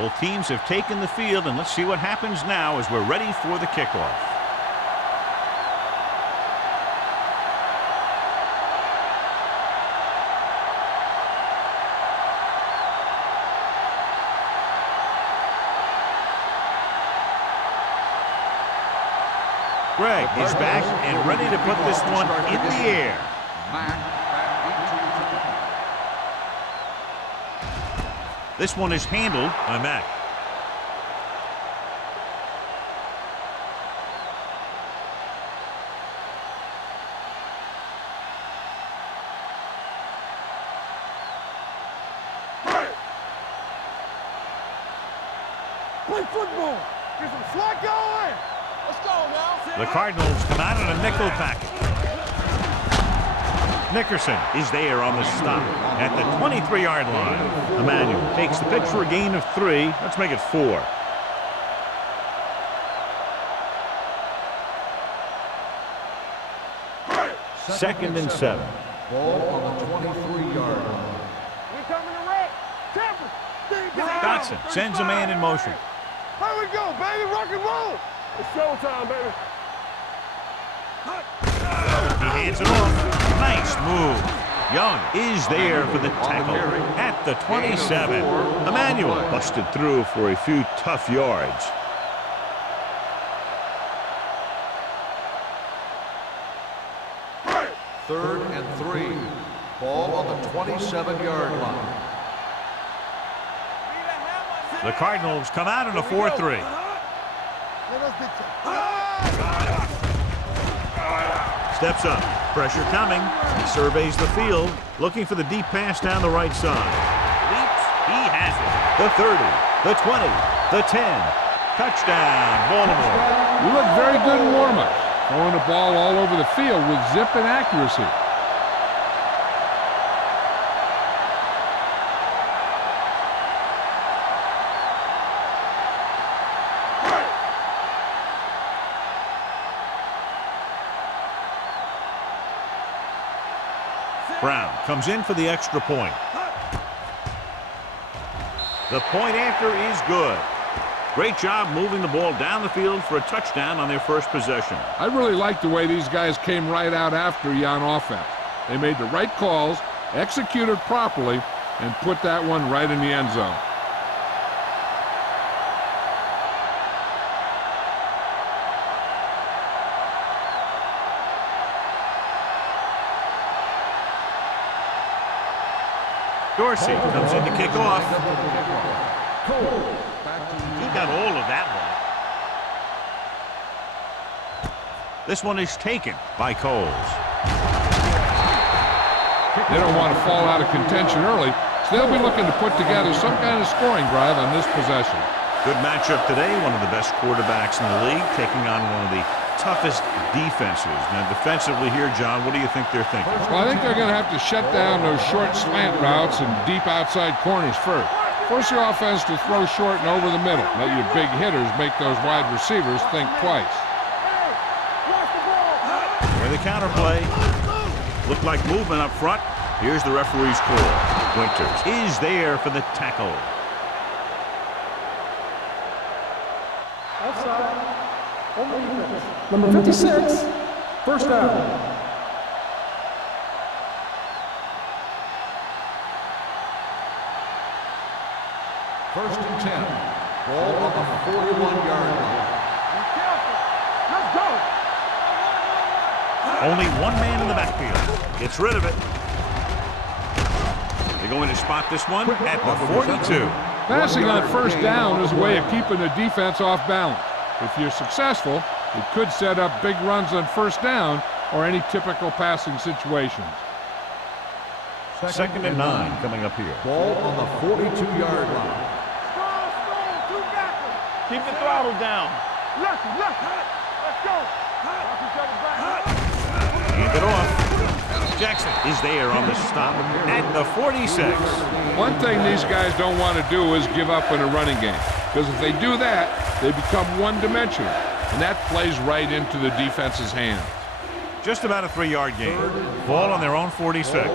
Both teams have taken the field, and let's see what happens now as we're ready for the kickoff. Greg is back and ready to put this one in the air. This one is handled by Mack. Play football. Get some slack going. Let's go now. The Cardinals come out in a nickel package. Nickerson is there on the stop at the 23-yard line. Emmanuel takes the pitch for a gain of 3. Let's make it 4. Second and 7. Ball on the 23-yard line. We coming to wreck. Temper. Dotson sends a man in motion. Here we go, baby. Rock and roll. It's showtime, baby. He hands it off. Nice move. Young is there for the tackle at the 27. Emmanuel busted through for a few tough yards. Third and 3. Ball on the 27-yard line. The Cardinals come out in a 4-3. Steps up. Pressure coming. He surveys the field, looking for the deep pass down the right side. Leaps. He has it. The 30, the 20, the 10. Touchdown, Baltimore. You look very good in warm-up, throwing the ball all over the field with zip and accuracy. Brown comes in for the extra point. The point after is good. Great job moving the ball down the field for a touchdown on their first possession. I really like the way these guys came right out after you on offense. They made the right calls, executed properly, and put that one right in the end zone. Dorsey comes in to kick off. He got all of that one. This one is taken by Coles. They don't want to fall out of contention early, so they'll be looking to put together some kind of scoring drive on this possession. Good matchup today. One of the best quarterbacks in the league taking on one of the toughest defenses. Now, defensively here, John, what do you think they're thinking? Well, I think they're going to have to shut down those short slant routes and deep outside corners first. Force your offense to throw short and over the middle. Let your big hitters make those wide receivers think twice. For the counterplay. Looked like movement up front. Here's the referee's call. Winters is there for the tackle. Offside. Number 56, first down. First and 10. Ball on the 41-yard line. Let's go. Only one man in the backfield. Gets rid of it. They're going to spot this one at the 42. Passing on first down is a way of keeping the defense off balance. If you're successful, it could set up big runs on first down or any typical passing situations. Second and 9 coming up here. Ball on the 42-yard line. Keep the throttle down. Left. Let's go. Hand it off. Jackson is there on the stop at the 46. One thing these guys don't want to do is give up in a running game, because if they do that, they become one-dimensional, and that plays right into the defense's hands. Just about a 3-yard gain. Ball on their own 46. Clear.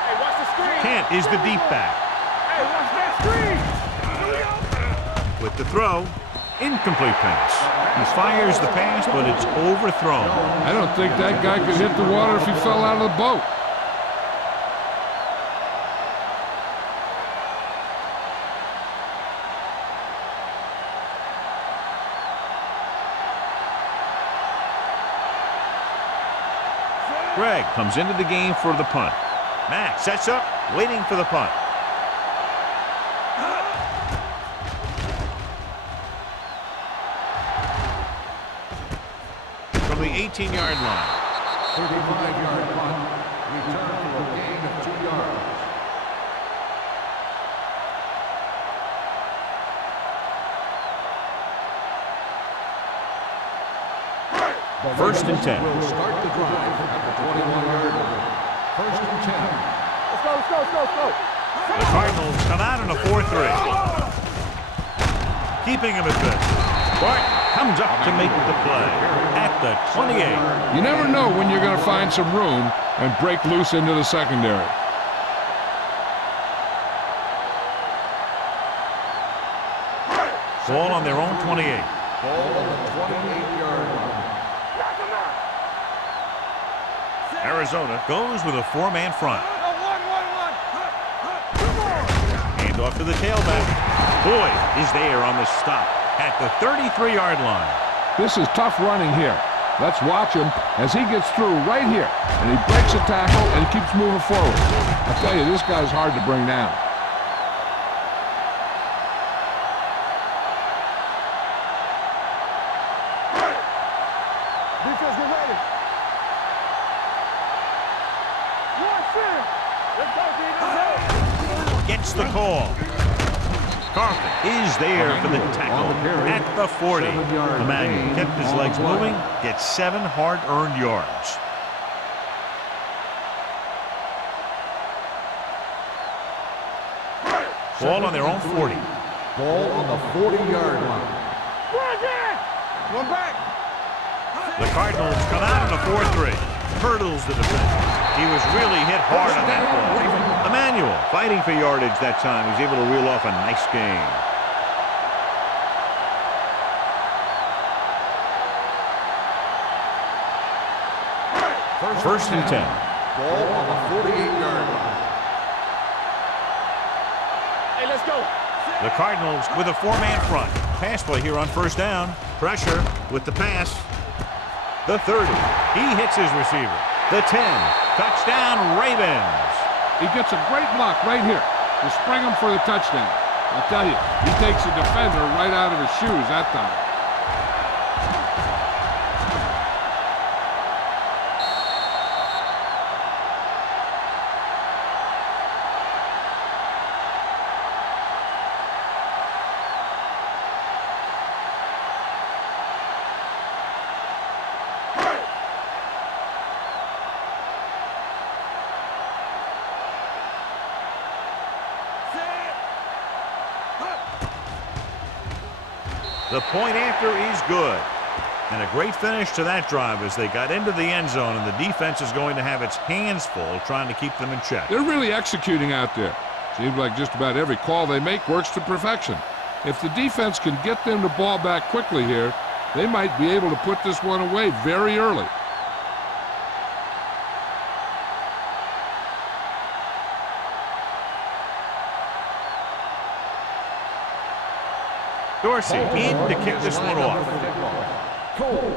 Hey, watch the screen. Grant is the deep back. Hey, watch that screen. With the throw, incomplete pass. He fires the pass, but it's overthrown. I don't think that guy could hit the water if he fell out of the boat. Greg comes into the game for the punt. Matt sets up, waiting for the punt. From the 18-yard line. 35-yard punt. Return for a gain of 2 yards. First and 10. Will start the drive at the 21-yard line. First and 10. Let's go. The Cardinals come out in a 4-3. Keeping him at this. Barton comes up to make the play at the 28. You never know when you're going to find some room and break loose into the secondary. Ball on their own 28. Ball on the 28-yard line. Arizona goes with a 4-man front. Hand off to the tailback. Boyd is there on the stop at the 33-yard line. This is tough running here. Let's watch him as he gets through right here. And he breaks a tackle and keeps moving forward. I tell you, this guy's hard to bring down. Defense, get ready. Gets the call. Carlton is there for the tackle at the 40. Emmanuel kept his legs moving, gets 7 hard-earned yards. Ball on their own 40. Ball on the 40-yard line. One back. The Cardinals come out in a 4-3. Hurdles the defender. He was really hit hard on that ball. Emmanuel fighting for yardage that time. He's able to reel off a nice gain. First and 10. Ball on the 48-yard line. Hey, let's go. The Cardinals with a 4-man front. Pass play here on first down. Pressure with the pass. The 30. He hits his receiver. The 10. Touchdown, Ravens. He gets a great block right here to spring him for the touchdown. I'll tell you, he takes the defender right out of his shoes that time. The point after is good. And a great finish to that drive as they got into the end zone, and the defense is going to have its hands full trying to keep them in check. They're really executing out there. Seems like just about every call they make works to perfection. If the defense can get them the ball back quickly here, they might be able to put this one away very early. Dorsey in to kick this one off. Cole.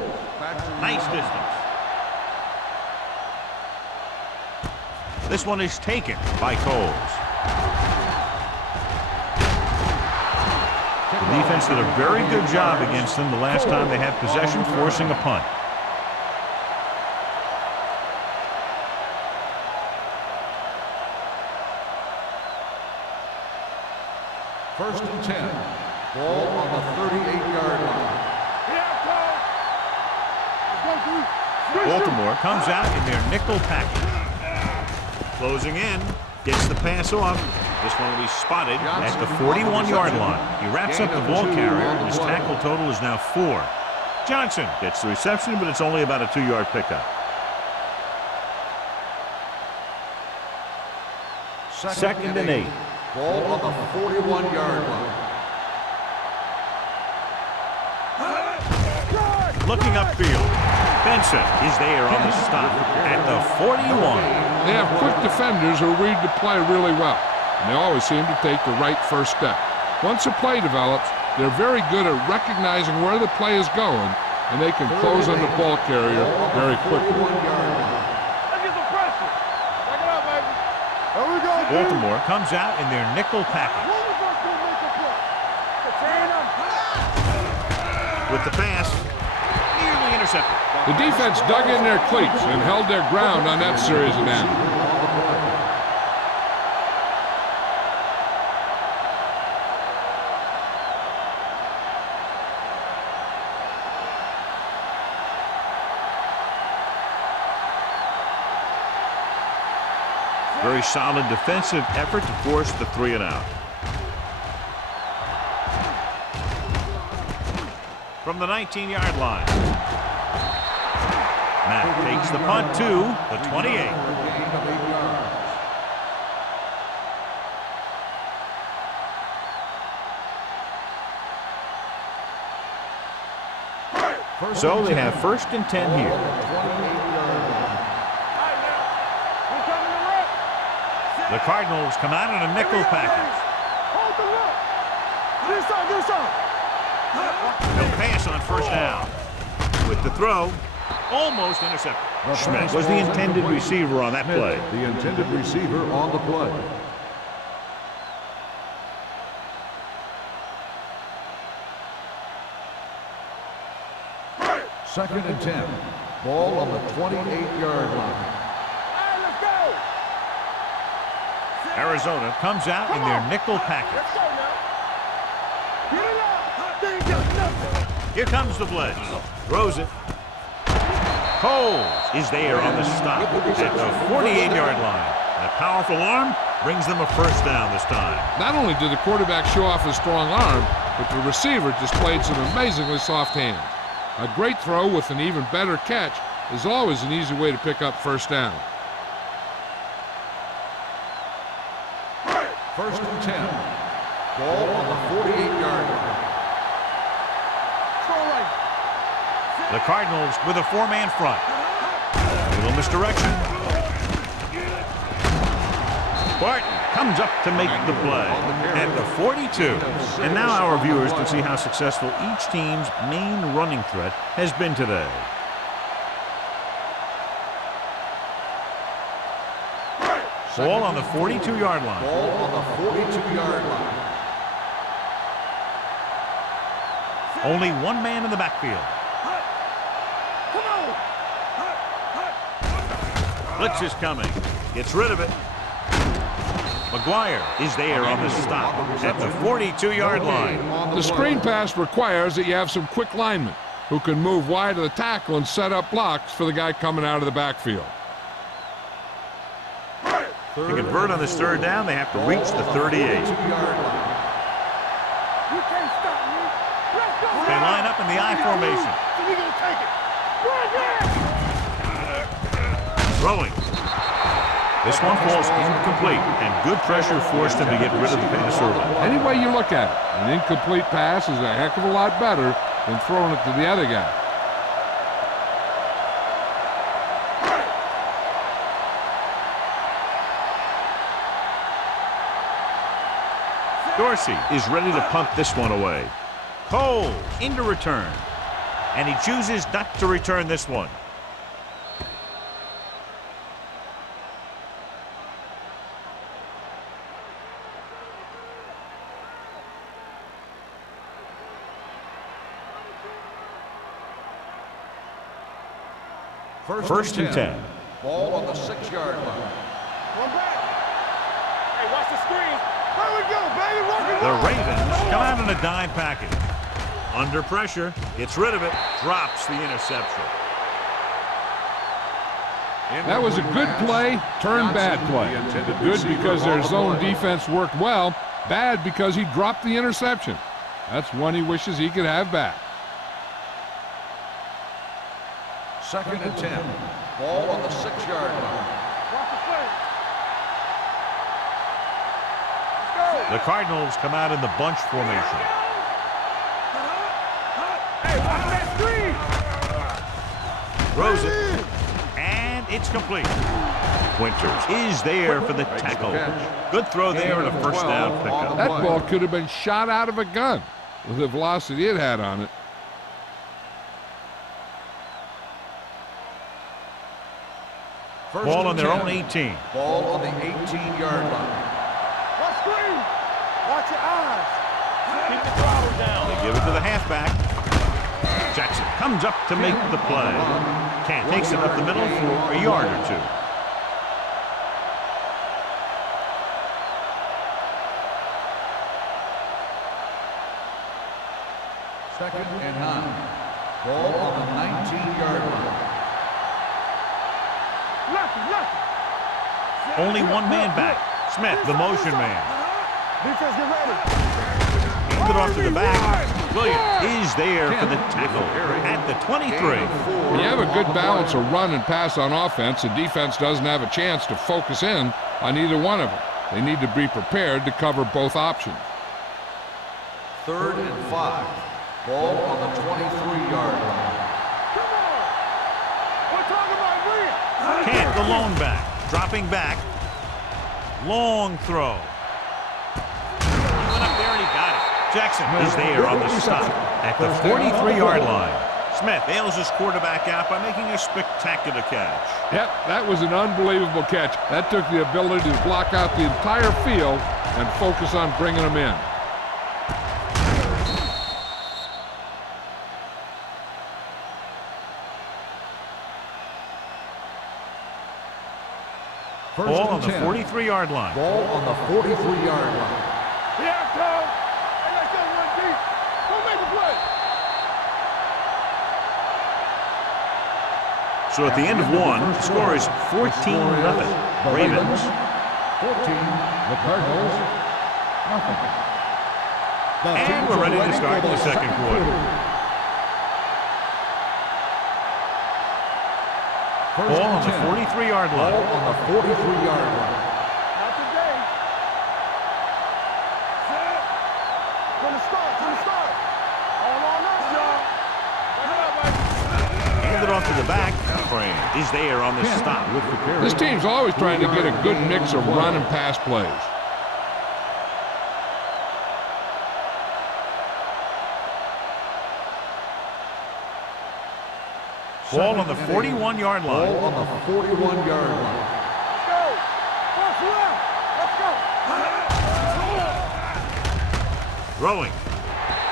Nice distance. This one is taken by Coles. The defense did a very good job against them the last time they had possession, forcing a punt. First and 10. Ball on the 38-yard line. Baltimore comes out in their nickel package. Closing in, gets the pass off. This one will be spotted at the 41-yard line. He wraps up the ball carrier, and his tackle total is now 4. Johnson gets the reception, but it's only about a 2-yard pickup. Second and 8. Ball on the 41-yard line. Looking upfield. Benson is there on the stop at the 41. They have quick defenders who read the play really well, and they always seem to take the right first step. Once a play develops, they're very good at recognizing where the play is going, and they can close on the ball carrier very quickly. Let's get some pressure. Back it up, baby. There we go, dude. Baltimore comes out in their nickel package. With the pass, nearly intercepted. The defense dug in their cleats and held their ground on that series of downs. Very solid defensive effort to force the 3 and out. From the 19-yard line. Matt takes the punt to the 28. So they have first and 10 here. The Cardinals come out in a nickel package. They'll pass on first down. With the throw, almost intercepted. Schmidt was the intended receiver on that play. The intended receiver on the play. Second and 10. Ball on the 28-yard line. Arizona comes out in their nickel package. Here comes the blitz. Throws it. Coles is there on the stop at the 48-yard line. That powerful arm brings them a first down this time. Not only did the quarterback show off his strong arm, but the receiver displayed some amazingly soft hands. A great throw with an even better catch is always an easy way to pick up first down. First and 10. Ball on the 48-yard line. The Cardinals with a 4-man front. A little misdirection. Barton comes up to make the play at the 42. And now our viewers can see how successful each team's main running threat has been today. Ball on the 42-yard line. Ball on the 42-yard line. Only one man in the backfield. Blitz is coming. Gets rid of it. McGuire is there on the stop at the 42-yard line. The screen pass requires that you have some quick linemen who can move wide of the tackle and set up blocks for the guy coming out of the backfield. To convert on this third down, they have to reach the 38. They line up in the I formation. Throwing. This one falls incomplete, and good pressure forced him to get rid of the pass early. Any way you look at it, an incomplete pass is a heck of a lot better than throwing it to the other guy. Dorsey is ready to punt this one away. Cole into return. And he chooses not to return this one. First and 10. Ball on the 6-yard line. One back. Hey, watch the screen. There we go, baby. Rock and The roll. Ravens come out in a dime package. Under pressure, gets rid of it, drops the interception. That was a good play, turned bad play. Good because their zone defense worked well, bad because he dropped the interception. That's one he wishes he could have back. Second and 10. Ball on the 6-yard line. Watch the play. The Cardinals come out in the bunch formation. Hey, watch that screen. Throws it. And it's complete. Winters is there for the tackle. Good throw there and a first down pickup. That ball could have been shot out of a gun with the velocity it had on it. Ball on their own 18. Ball on the 18-yard line. Watch screen. Watch your eyes. Keep the throttle down. They give it to the halfback. Jackson comes up to make the play. Can't takes it up the middle for a yard or two. Second and 9. Ball on the 19-yard line. Only one man back. Smith, the motion man. Defense, get ready. Hands it off to the back. Williams is there for the tackle at the 23. When you have a good balance of run and pass on offense, the defense doesn't have a chance to focus in on either one of them. They need to be prepared to cover both options. Third and 5. Ball on the 23-yard line. Come on. We're talking about Williams. Can't, the lone back. Dropping back. Long throw. He went up there and he got it. Jackson is there on the stop at the 43-yard line. Smith ails his quarterback out by making a spectacular catch. Yep, that was an unbelievable catch. That took the ability to block out the entire field and focus on bringing them in. Ball on the 43-yard line. Ball on the 43-yard line. Here it comes. Hey, let's go one deep. Go make a play. So at the end of one, the score is 14-0. Ravens. 14, the Cardinals, nothing. And we're ready to start the second quarter. Ball on the 43-yard Ball line. on the 43-yard line. Not today. Set. From the start. All on us, y'all. Back it up, baby. Handed off to the back. Frame is there on the stop. This team's always trying to get a good mix of run and pass plays. Ball on the 41-yard Ball line. on the 41-yard line. Let's go. What's left? Let's go. Throwing.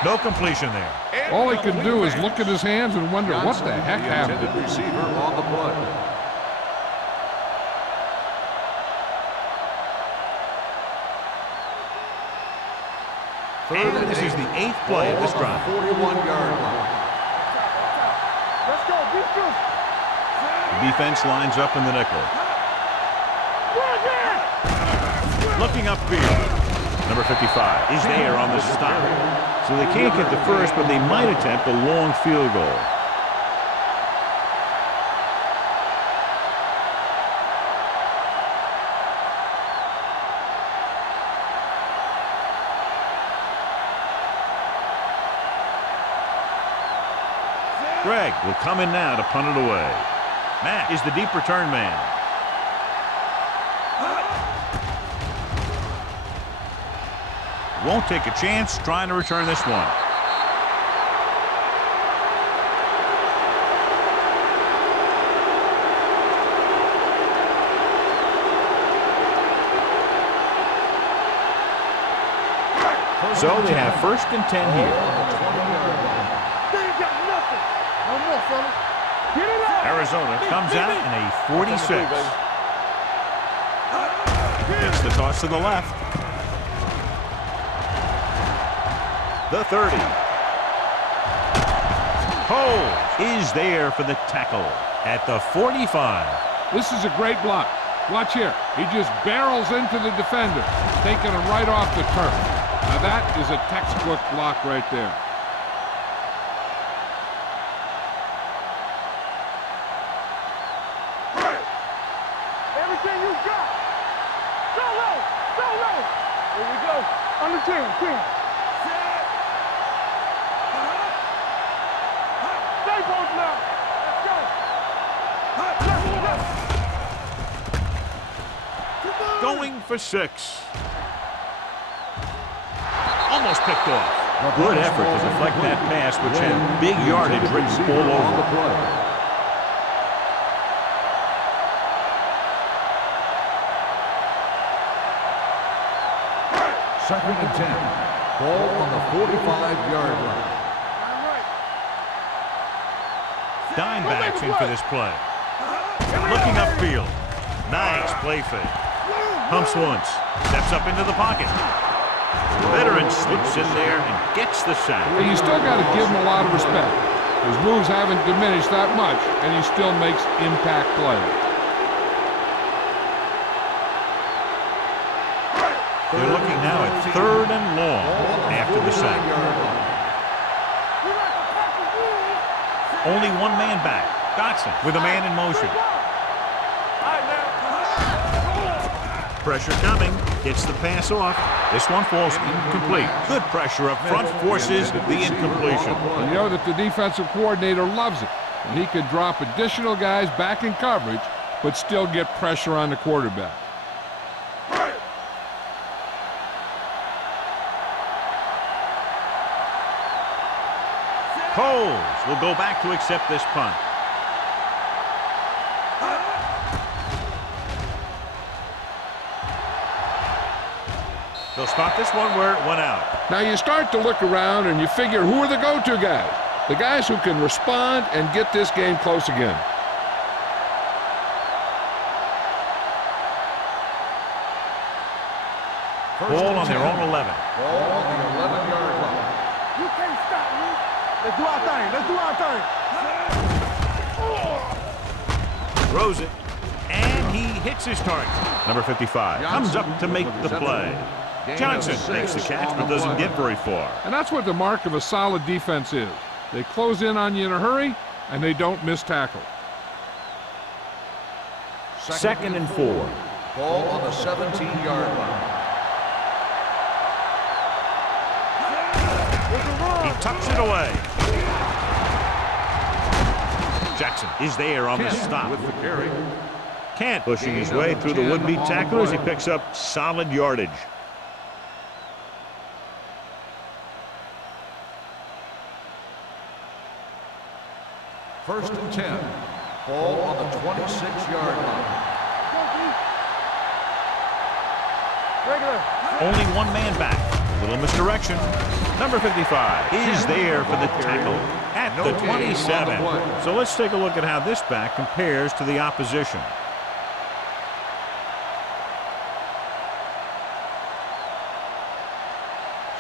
No completion there. All he can do is look at his hands and wonder what the heck happened. Intended receiver on the play. And this is the 8th play of this drive. 41-yard line. Let's go. Defense. The defense lines up in the nickel. Looking upfield. Number 55 is there on the stop. So they can't get the first, but they might attempt a long field goal. Greg will come in now to punt it away. Matt is the deep return man. Won't take a chance trying to return this one. So they have 1st and 10 here. They ain't got nothing. No more, fellas. Get it out. Arizona comes out in a 46. It's the toss to the left. The 30. Cole is there for the tackle at the 45. This is a great block. Watch here. He just barrels into the defender, taking him right off the turf. Now that is a textbook block right there. Everything you got. Go low. Go low. Here we go. Under 10, 10. Stay post now. Let's go. Going for 6. Almost picked off. Good effort to deflect that pass, which had big yardage written all over it. Second and 10. Ball on the 45-yard line. Dime backs in for this play. Looking upfield. Nice play fake. Pumps once. Steps up into the pocket. The veteran slips in there and gets the sack. Well, you still got to give him a lot of respect. His moves haven't diminished that much, and he still makes impact plays. They're looking now at 3rd and long after the sack. Only one man back. Dotson with a man in motion. Pressure coming. Gets the pass off. This one falls incomplete. Good pressure up front forces the incompletion. You know that the defensive coordinator loves it. And he could drop additional guys back in coverage, but still get pressure on the quarterback. Coles will go back to accept this punt. They'll spot this one where it went out. Now you start to look around and you figure, who are the go-to guys? The guys who can respond and get this game close again. Ball on their own 11. Ball on the 11-yard line. You can't stop me. Let's do our thing. Let's do our thing. Throws it. And he hits his target. Number 55 comes up to make the play. Johnson makes the catch but doesn't get very far. And that's what the mark of a solid defense is. They close in on you in a hurry, and they don't miss tackle. 2nd and 4. Ball on the 17-yard line. He tucks it away. Jackson is there on the stop. With the carry. Kent pushing his way through the would-be tackler as he picks up solid yardage. First and 10. Ball on the 26-yard line. Only one man back. Little misdirection. Number 55 is there for the tackle at the 27. So let's take a look at how this back compares to the opposition.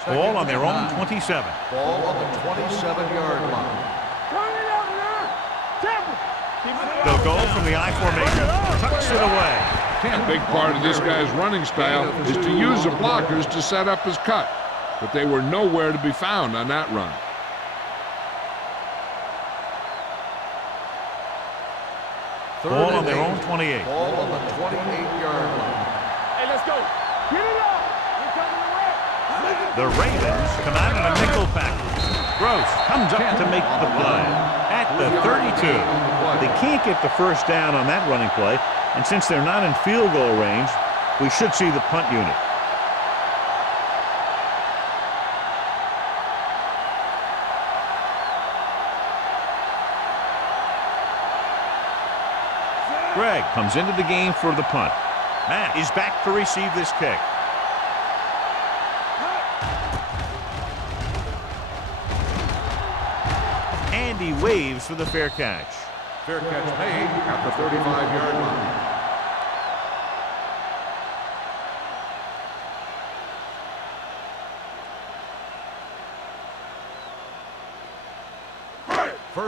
Ball on their own 27. Ball on the 27-yard line. They'll go from the I formation. Tucks it away. A big part of this guy's running style is to use the blockers to set up his cut. But they were nowhere to be found on that run. Ball on their own 28. Ball on the 28-yard line. Hey, let's go. Get it up. We're coming to wreck. The Ravens come out in a nickel package. Gross comes up to make the play at the 32. They can't get the first down on that running play, and since they're not in field goal range, we should see the punt unit. Greg comes into the game for the punt. Matt is back to receive this kick. And he waves for the fair catch. Fair catch made at the 35-yard line.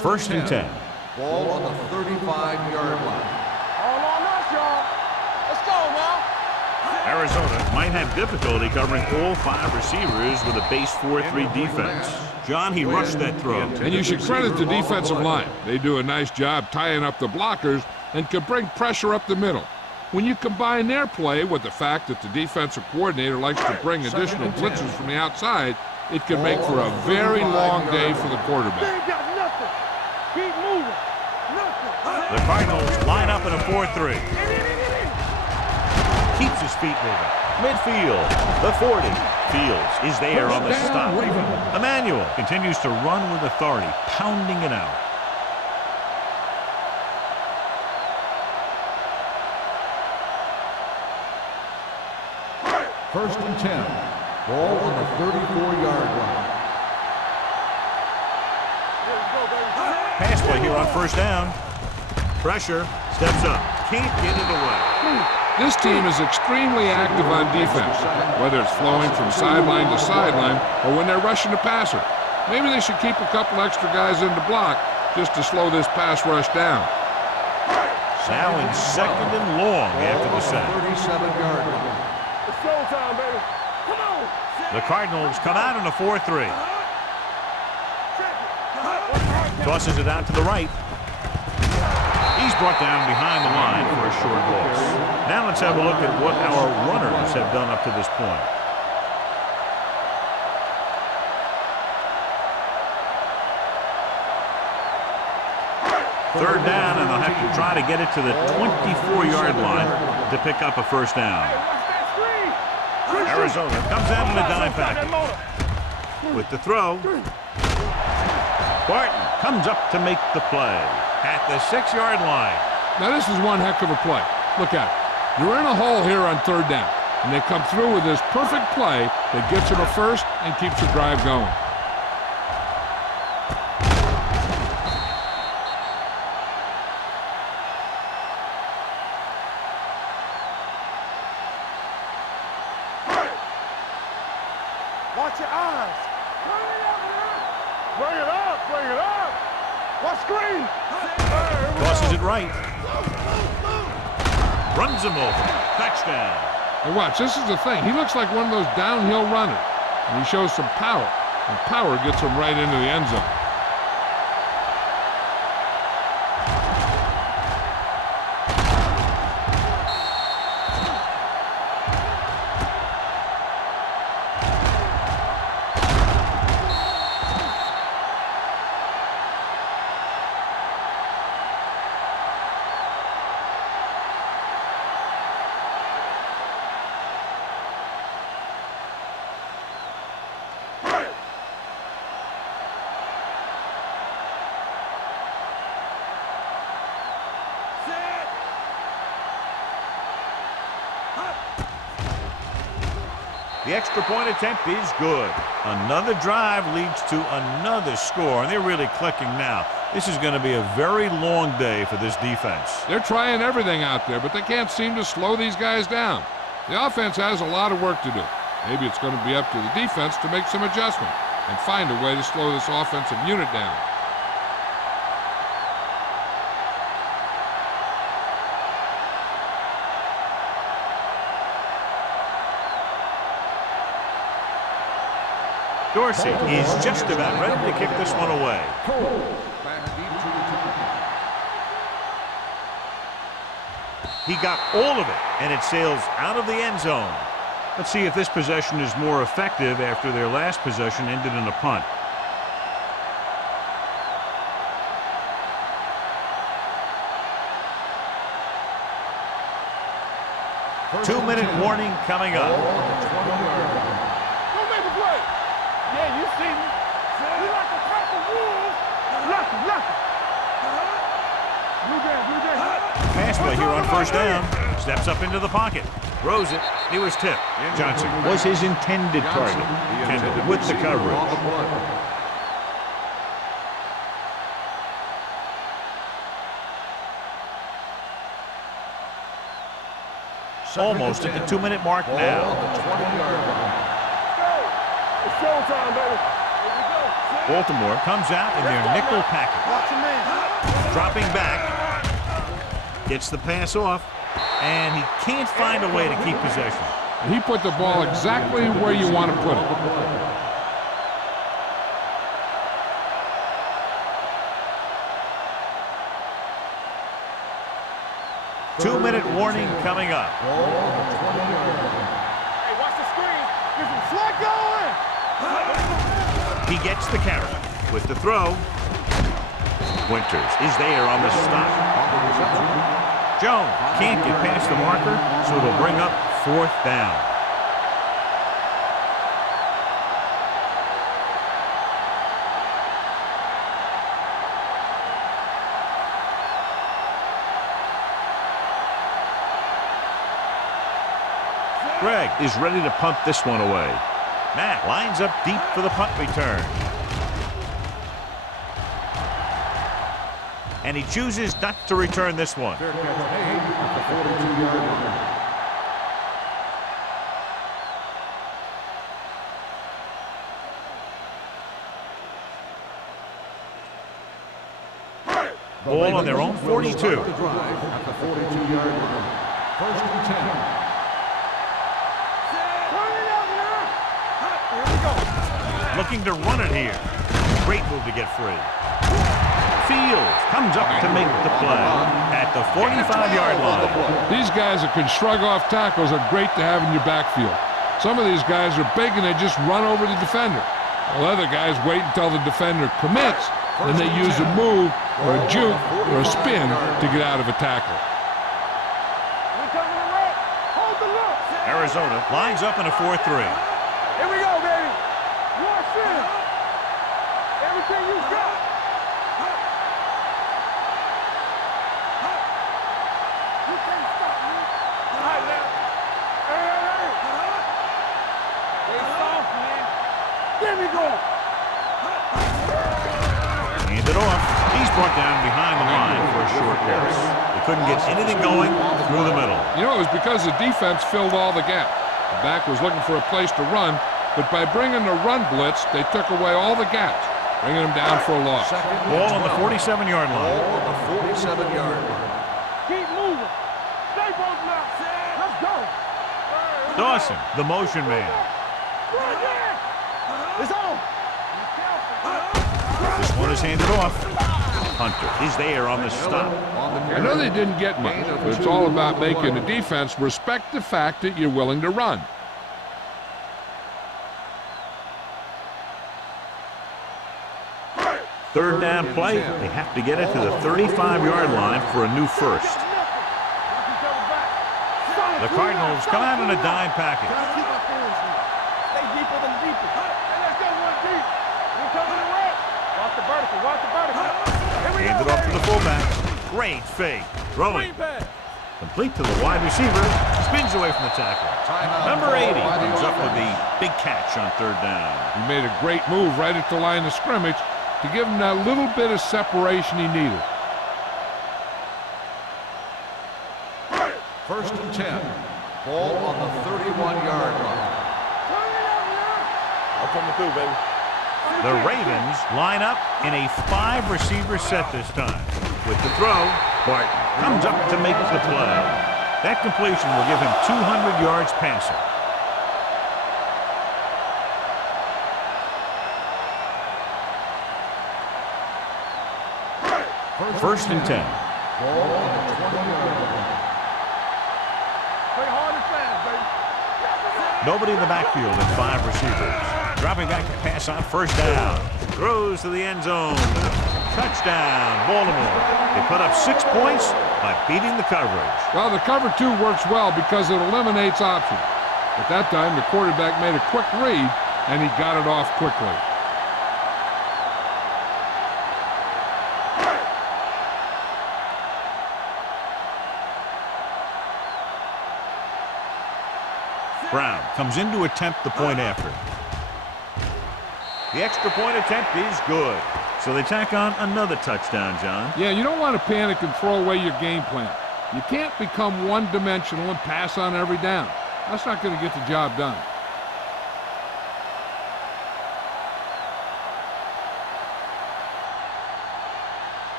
First and 10. Ball on the 35-yard line. All on us, y'all. Let's go now. Arizona might have difficulty covering all 5 receivers with a base 4-3 defense. John, he rushed that throw. And you should credit the defensive line. They do a nice job tying up the blockers and can bring pressure up the middle. When you combine their play with the fact that the defensive coordinator likes to bring additional blitzes from the outside, it can make for a very long day for the quarterback. They ain't got nothing. Keep moving. Nothing. The Cardinals line up in a 4-3. Keeps his feet moving. Midfield, the 40. Fields is there on the stop. Emmanuel continues to run with authority, pounding it out. First and 10. Ball on the 34-yard line. Pass play here on first down. Pressure, steps up, can't get it away. This team is extremely active on defense, whether it's flowing from sideline to sideline or when they're rushing the passer. Maybe they should keep a couple extra guys in the block just to slow this pass rush down. Now in second and long after the sack. 37-yard line. It's showtime, baby. Come on. The Cardinals come out in a 4-3. Tosses it out to the right. He's brought down behind the line for a short loss. Now let's have a look at what our runners have done up to this point. Third down, and they'll have to try to get it to the 24-yard line to pick up a first down. Arizona comes out in a dime package. With the throw, Barton comes up to make the play at the 6-yard line. Now this is one heck of a play. Look at it. You're in a hole here on third down, and they come through with this perfect play that gets them a first and keeps the drive going. Watch your eyes. Bring it up. Bring it up. Watch screen. Tosses it right. Runs him over. Touchdown. And watch, this is the thing. He looks like one of those downhill runners, and he shows some power. And power gets him right into the end zone. The extra point attempt is good. Another drive leads to another score, and they're really clicking now. This is going to be a very long day for this defense. They're trying everything out there, but they can't seem to slow these guys down. The offense has a lot of work to do. Maybe it's going to be up to the defense to make some adjustment and find a way to slow this offensive unit down. Dorsey is just about ready to kick this one away. Back deep to the 20. He got all of it, and it sails out of the end zone. Let's see if this possession is more effective after their last possession ended in a punt. Two-minute warning coming up. Don't make a play. Yeah, you see me. You like a pack of wolves. Lucky. Blue game. Pass play here on first down. Steps up into the pocket. Throws it. He was tipped. Johnson was his intended target. Intended with the coverage. Almost at the 2-minute mark now. It's showtime, baby. Here we go. Baltimore comes out in their nickel package. Watch your man. Dropping back. Gets the pass off. And he can't find a way to keep possession. He put the ball exactly where you want to put it. 2-minute warning coming up. Ball on the 20-yard line. Hey, watch the screen. Get some slack going. He gets the carry with the throw. Winters is there on the stop. Jones can't get past the marker, so it'll bring up 4th down. Greg is ready to punt this one away. Matt lines up deep for the punt return. And he chooses not to return this one. Fair catch made at the 42-yard line. Ball on their own 42. The drive at the 42-yard line. 1st and 10. Looking to run it here. Great move to get free. Fields comes up to make the play at the 45-yard line. These guys that can shrug off tackles are great to have in your backfield. Some of these guys are big and they just run over the defender. While other guys wait until the defender commits, then they use a move or a juke or a spin to get out of a tackle. Arizona lines up in a 4-3. Here we go, baby. Watch this. Everything you got. You can't stop me. All right, now. Hey. Stay soft, man. There we go. Hand it off. He's brought down behind the line for a short pass. They couldn't get anything going through the middle. You know, it was because the defense filled all the gaps. The back was looking for a place to run, but by bringing the run blitz, they took away all the gaps, bringing them down for a loss. Ball on the 47-yard line. Ball on the 47-yard line. Keep moving. Stay both now. Let's go. Dawson, the motion man. It's on. This one is handed off. Hunter is there on the stop. I know they didn't get much, but it's all about making the defense respect the fact that you're willing to run. Third down play. They have to get it to the 35-yard line for a new first. The Cardinals come out in a dime package. Stay deeper than deeper. Hey, let's go one deep. We coming to red. Watch the vertical. Watch the vertical. Here we Hand go, it off to the baby. fullback. Great fake. Throwing. Green pass. Complete to the wide receiver. Spins away from the tackle. Number 80 comes up with the big catch on 3rd down. He made a great move right at the line of scrimmage to give him that little bit of separation he needed. 1st and 10. Ball on the 31-yard line. I'm coming through, baby. The Ravens line up in a 5-receiver set this time. With the throw, Barton comes up to make the play. That completion will give him 200 yards passing. First and 10. Ball on the 20-yard line. Play hard and fast, baby. Nobody in the backfield and 5 receivers. Dropping back to pass on 1st down. Throws to the end zone. Touchdown, Baltimore. They put up 6 points by beating the coverage. Well, the cover 2 works well because it eliminates options. At that time, the quarterback made a quick read, and he got it off quickly. Brown comes in to attempt the point after. The extra point attempt is good. So they tack on another touchdown, John. Yeah, you don't want to panic and throw away your game plan. You can't become one-dimensional and pass on every down. That's not going to get the job done.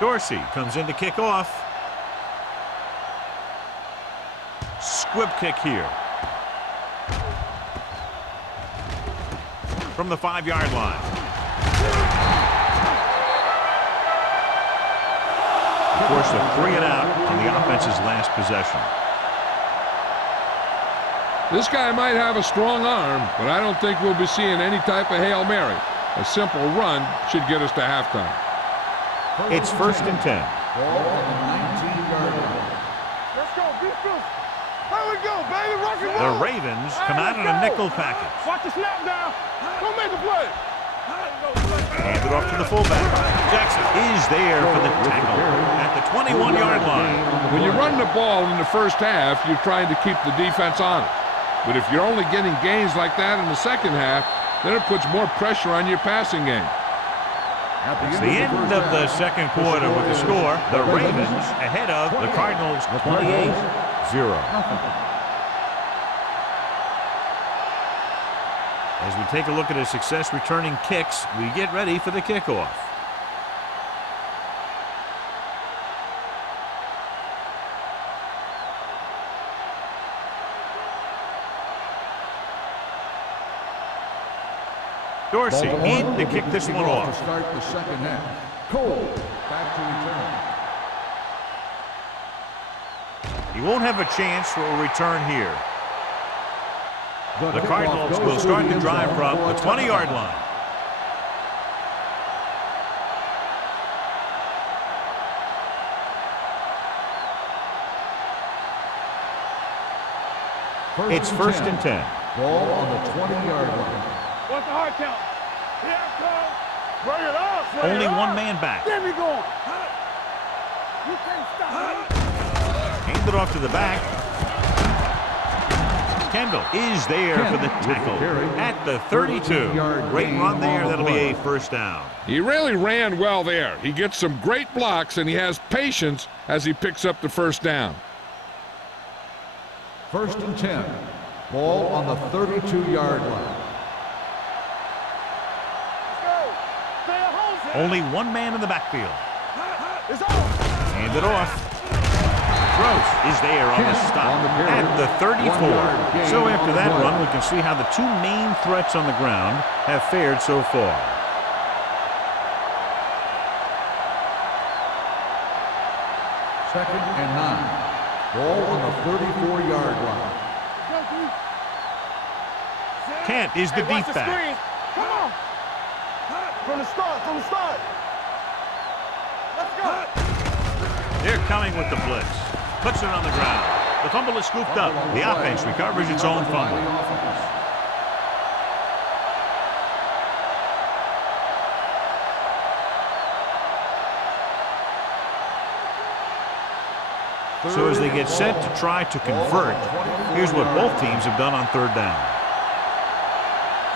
Dorsey comes in to kick off. Squib kick here. from the 5-yard line. Force a 3 and out on the offense's last possession. This guy might have a strong arm, but I don't think we'll be seeing any type of Hail Mary. A simple run should get us to halftime. It's 1st and 10. Ball on the 19-yard line. Let's go, defense. Here we go, baby. Rock and The roll. Ravens come out in a nickel package. Watch the snap down. Don't make the play. Hand it off to the fullback. Jackson is there for the tackle at the 21-yard line. When you run the ball in the first half, you're trying to keep the defense honest. But if you're only getting gains like that in the second half, then it puts more pressure on your passing game. It's the end of the second quarter with the score. The Ravens ahead of the Cardinals 28-0. As we take a look at his success returning kicks, we get ready for the kickoff. Dorsey in to kick this one off. To start the second half. Cole back to return. He won't have a chance for a return here. The Cardinals will start the drive from the 20-yard line. It's 1st and 10. Ball on the 20-yard line. What's the hard count? Here it comes. Bring it up. Bring Only it up. one man back. Get me going. You can't stop me. Hand it off to the back. Kendall is there for the tackle at the 32. Great run there. That'll be a first down. He really ran well there. He gets some great blocks, and he has patience as he picks up the first down. 1st and 10. Ball on the 32-yard line. Only one man in the backfield. It's on. Hand it off. Gross is there on the stop at the 34. So after that run, we can see how the two main threats on the ground have fared so far. Second and 9. Ball on the 34-yard line. Kent is the Watch deep the back. screen. Come on. From the start. Let's go. They're coming with the blitz. Puts it on the ground. The fumble is scooped up. The offense recovers its own fumble. So as they get set to try to convert, here's what both teams have done on 3rd down.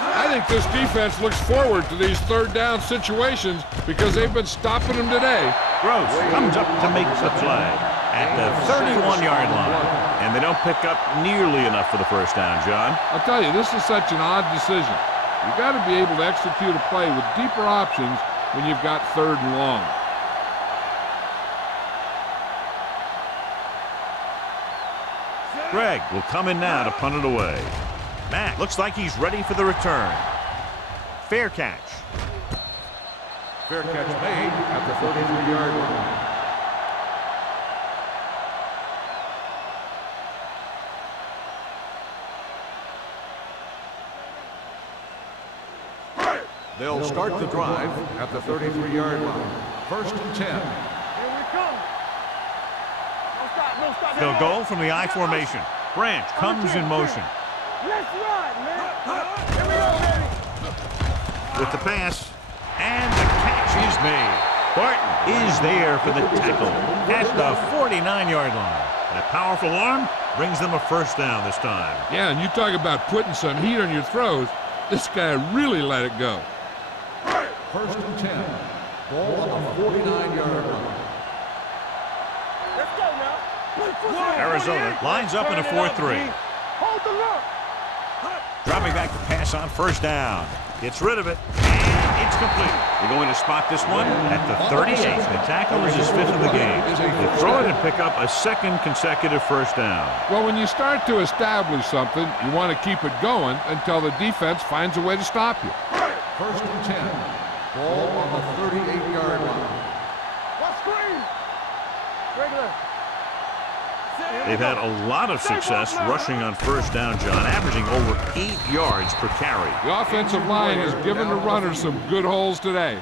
I think this defense looks forward to these 3rd down situations because they've been stopping them today. Gross comes up to make the play at the 31-yard line. And they don't pick up nearly enough for the first down, John. I'll tell you, this is such an odd decision. You've got to be able to execute a play with deeper options when you've got 3rd and long. Greg will come in now to punt it away. Mack looks like he's ready for the return. Fair catch. Fair catch made at the 33-yard line. They'll start the drive at the 33-yard line. 1st and 10. Here we come. No stop. They'll go from the I formation. Branch comes in motion. Let's run, man. Here we go, baby. With the pass, and the catch is made. Barton is there for the tackle at the 49-yard line. That powerful arm brings them a first down this time. Yeah, and you talk about putting some heat on your throws. This guy really let it go. 1st and 10. Ball on the 49-yard line. Let's go now. Arizona lines up in a 4-3. Hold the look. Dropping back to pass pass on first down. Gets rid of it, and it's complete. They're going to spot this one at the 38. The tackle is his 5th of the game. They throw it and pick up a 2nd consecutive first down. Well, when you start to establish something, you want to keep it going until the defense finds a way to stop you. First and 10. Ball on the 38-yard line. What screen? Regular. They've had a lot of success rushing on first down, John, averaging over 8 yards per carry. The offensive line has given the runners some good holes today.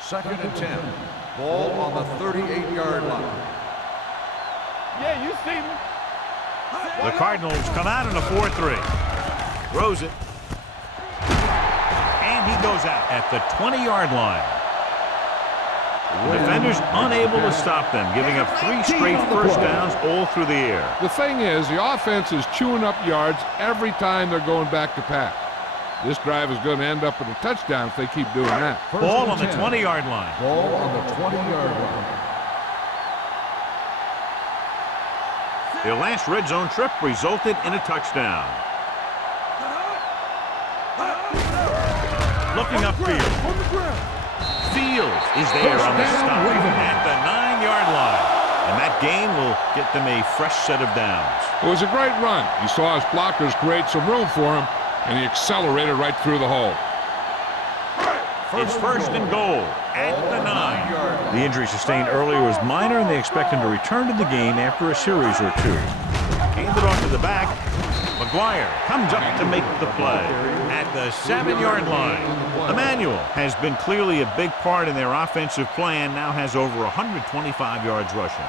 Second and 10. Ball on the 38-yard line. Yeah, you see me. The Cardinals come out in a 4-3. Throws it. And he goes out at the 20-yard line. The defenders unable to stop them, giving up 3 straight first downs all through the air. The thing is, the offense is chewing up yards every time they're going back to pass. This drive is going to end up with a touchdown if they keep doing that. Ball on the 20-yard line. Ball on the 20-yard line. Their last red zone trip resulted in a touchdown. Looking upfield. Fields is there on the stop at the 9-yard line. And that gain will get them a fresh set of downs. It was a great run. He saw his blockers create some room for him, and he accelerated right through the hole. It's first and goal at the 9. The injury sustained earlier was minor, and they expect him to return to the game after a series or 2. Hand it off to the back. McGuire comes up to make the play at the 7-yard line. Emmanuel has been clearly a big part in their offensive plan, now has over 125 yards rushing.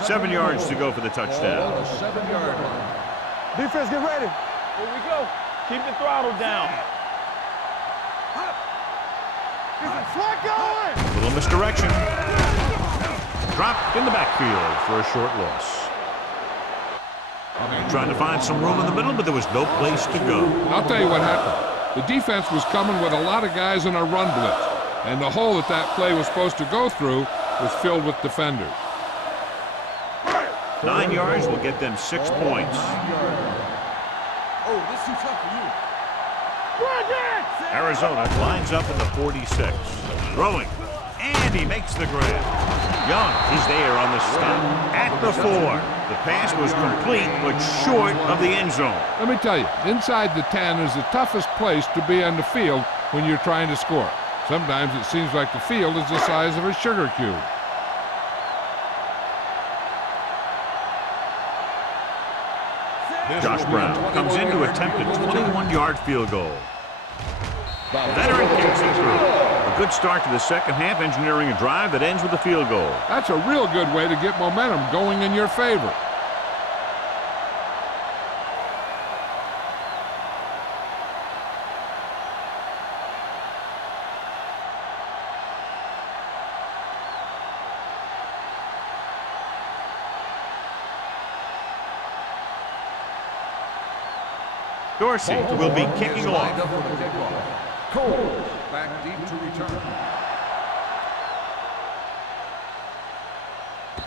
7 yards to go for the touchdown. Ball on the 7-yard line. Defense, get ready. Here we go. Keep the throttle down. Slot going. Little misdirection. Dropped in the backfield for a short loss. Trying to find some room in the middle, but there was no place to go. I'll tell you what happened. The defense was coming with a lot of guys in a run blitz, and the hole that play was supposed to go through was filled with defenders. 9 yards will get them 6 points. Oh, this is too tough for you. Arizona lines up in the 46. Throwing. And he makes the grab. Young is there on the stop at the 4. The pass was complete, but short of the end zone. Let me tell you, inside the 10 is the toughest place to be on the field when you're trying to score. Sometimes it seems like the field is the size of a sugar cube. Josh Brown comes in to attempt a 21-yard field goal. Veteran kicks it through. A good start to the second half, engineering a drive that ends with a field goal. That's a real good way to get momentum going in your favor. Dorsey will be kicking off. Cole back deep to return.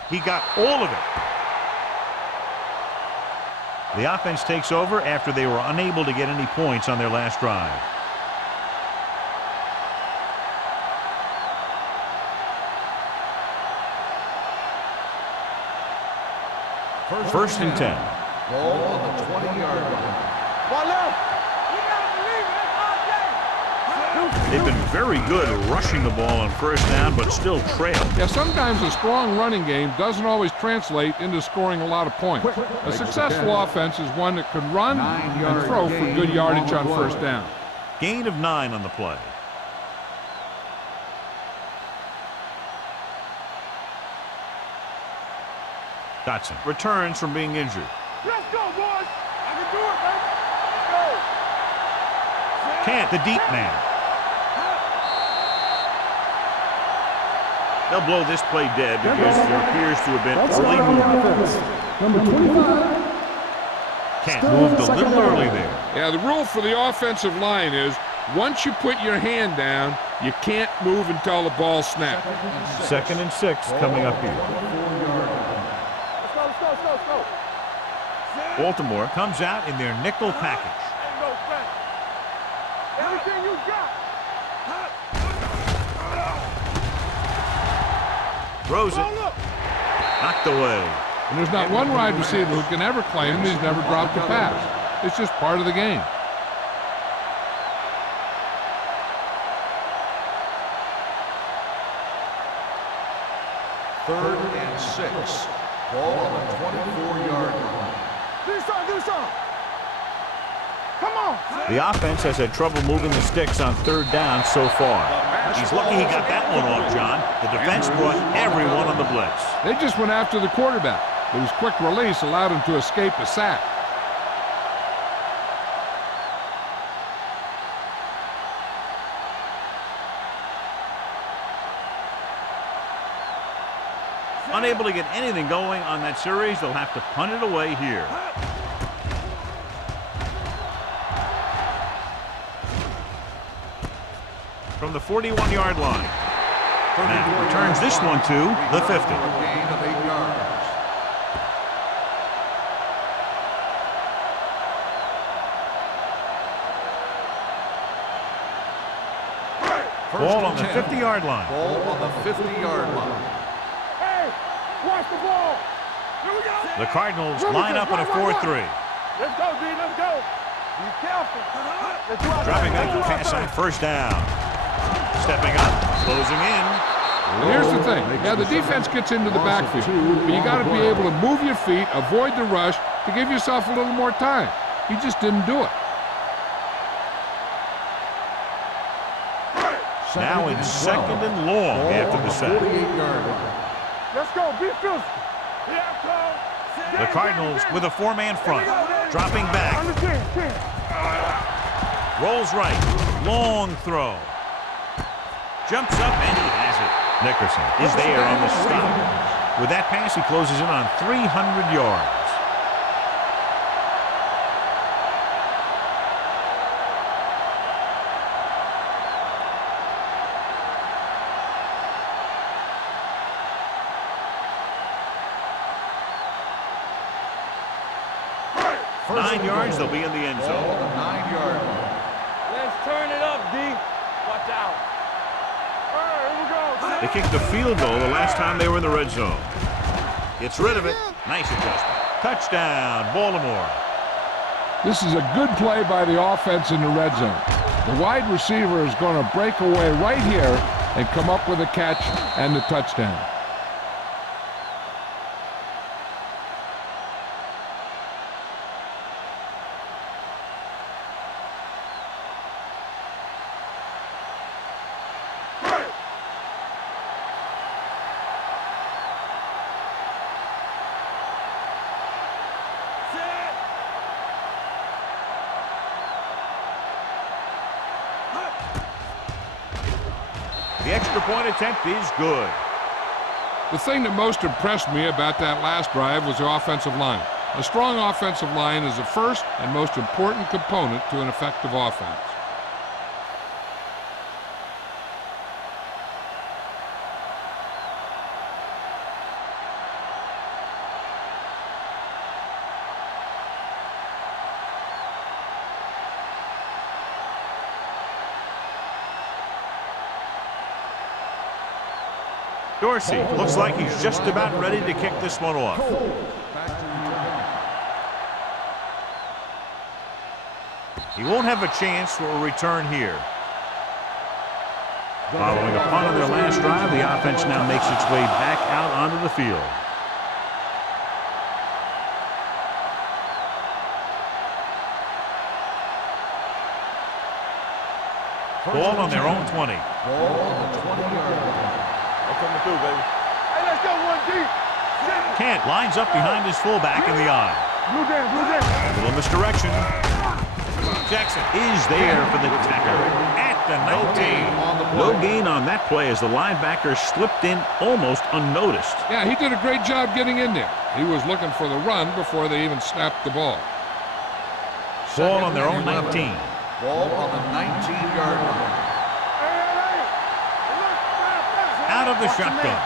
He got all of it. The offense takes over after they were unable to get any points on their last drive. First and 10. Ball on the 20-yard line. One left. They've been very good at rushing the ball on first down, but still trail. Yeah, sometimes a strong running game doesn't always translate into scoring a lot of points. A successful offense is one that can run and throw for good yardage on first down. Gain of 9 on the play. Dotson returns from being injured. Let's go, boys. I can do it, man. Let's go. Can't, the deep man. They'll blow this play dead because there appears to have been That's early on the movement. offense. Number 25. Can't moved a little early there. Yeah, the rule for the offensive line is once you put your hand down, you can't move until the ball snaps. 2nd and 6 coming up here. Let's go, let's go, let's go, let's go. Baltimore comes out in their nickel package. Ain't no thing. Everything you got. Throws it. Roll up. Knocked away. And there's not one wide receiver who can ever claim he's never dropped a pass. It's just part of the game. Third and 6. Ball on the 24-yard line. Do something, do something. Come on. The offense has had trouble moving the sticks on 3rd down so far. He's lucky he got that one off, John. The defense brought everyone on the blitz. They just went after the quarterback, but his quick release allowed him to escape a sack. Unable to get anything going on that series, they'll have to punt it away here. From the 41-yard line. Now returns this one to the 50. Gain of 8 yards. Ball on the 50-yard line. Ball on the 50-yard line. Hey, watch the ball. Here we go. The Cardinals line up in a 4-3. Let's go, D. Let's go. Be careful. Let's go out Dropping there. back to pass on 1st down. Stepping up, closing in. And here's the thing. Yeah, the defense gets into the backfield, but you got to be able to move your feet, avoid the rush to give yourself a little more time. He just didn't do it. Now in 2nd and long after the sack. 48-yard line. Let's go. Be physical. Here I come. The Cardinals with a 4-man front. Dropping back. Understand. Rolls right. Long throw. Jumps up and he has it. Nickerson is there on the stop. With that pass, he closes in on 300 yards. Nine yards, they'll be in the end Ball zone. on the 9-yard line. Let's turn it up, D. Watch out. All right, here we go. They kicked the field goal the last time they were in the red zone. Gets rid of it. Nice adjustment. Touchdown, Baltimore. This is a good play by the offense in the red zone. The wide receiver is going to break away right here and come up with a catch and the touchdown. The extra point attempt is good. The thing that most impressed me about that last drive was the offensive line. A strong offensive line is the first and most important component to an effective offense. Dorsey looks like he's just about ready to kick this one off. He won't have a chance for a return here. Following a punt on their last drive, the offense now makes its way back out onto the field. Ball on their own 20. Ball on the 20-yard line. Coming through, baby. Hey, let's go, 1D. Kent lines up behind his fullback in the eye. Blue down, blue down. A little misdirection. Jackson is there for the tackle at the 19. No gain on that play as the linebacker slipped in almost unnoticed. Yeah, he did a great job getting in there. He was looking for the run before they even snapped the ball. Ball on their own 19. Ball on the 19-yard line. Out of the shotgun.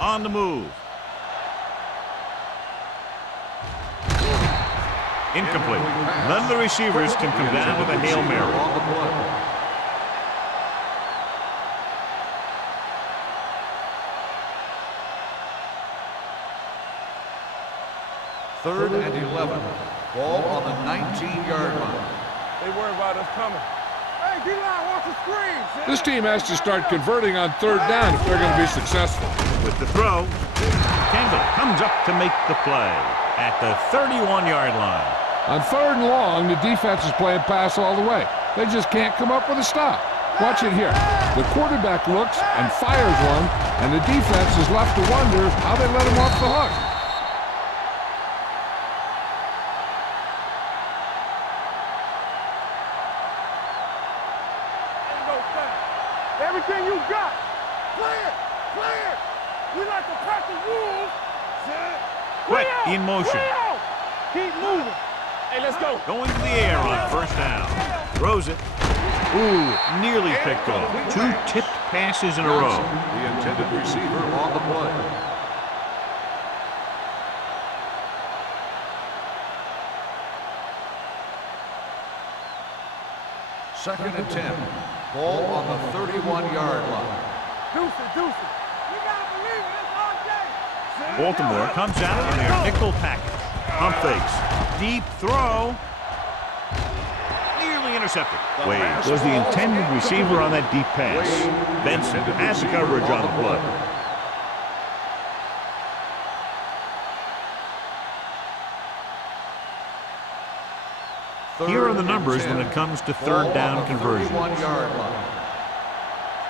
On the move. Incomplete. None of the receivers can come down with a Hail Mary. On the play. Third and 11. Ball on the 19-yard line. They worry about us coming. Hey, D-line, watch the screen. This team has to start converting on third down if they're going to be successful. With the throw, Kendall comes up to make the play at the 31-yard line. On third and long, the defense is playing pass all the way. They just can't come up with a stop. Watch it here. The quarterback looks and fires one, and the defense is left to wonder how they let him off the hook. Everything you got. Play it. Play it. We like to pack the wolves. Quick, in motion. Keep moving. Hey, let's go. Going to the air on first down. Throws it. Ooh, nearly picked off. Two tipped passes in a row. The intended receiver on the play. Second and 10. Ball on the 31-yard line. Deuce it. You gotta believe it. It's our day. Baltimore comes out in their nickel package. Pump fakes. Deep throw. Nearly intercepted. Wade was the intended receiver on that deep pass. Benson has the coverage on the play. Here are the numbers when it comes to third down conversions. 31-yard line.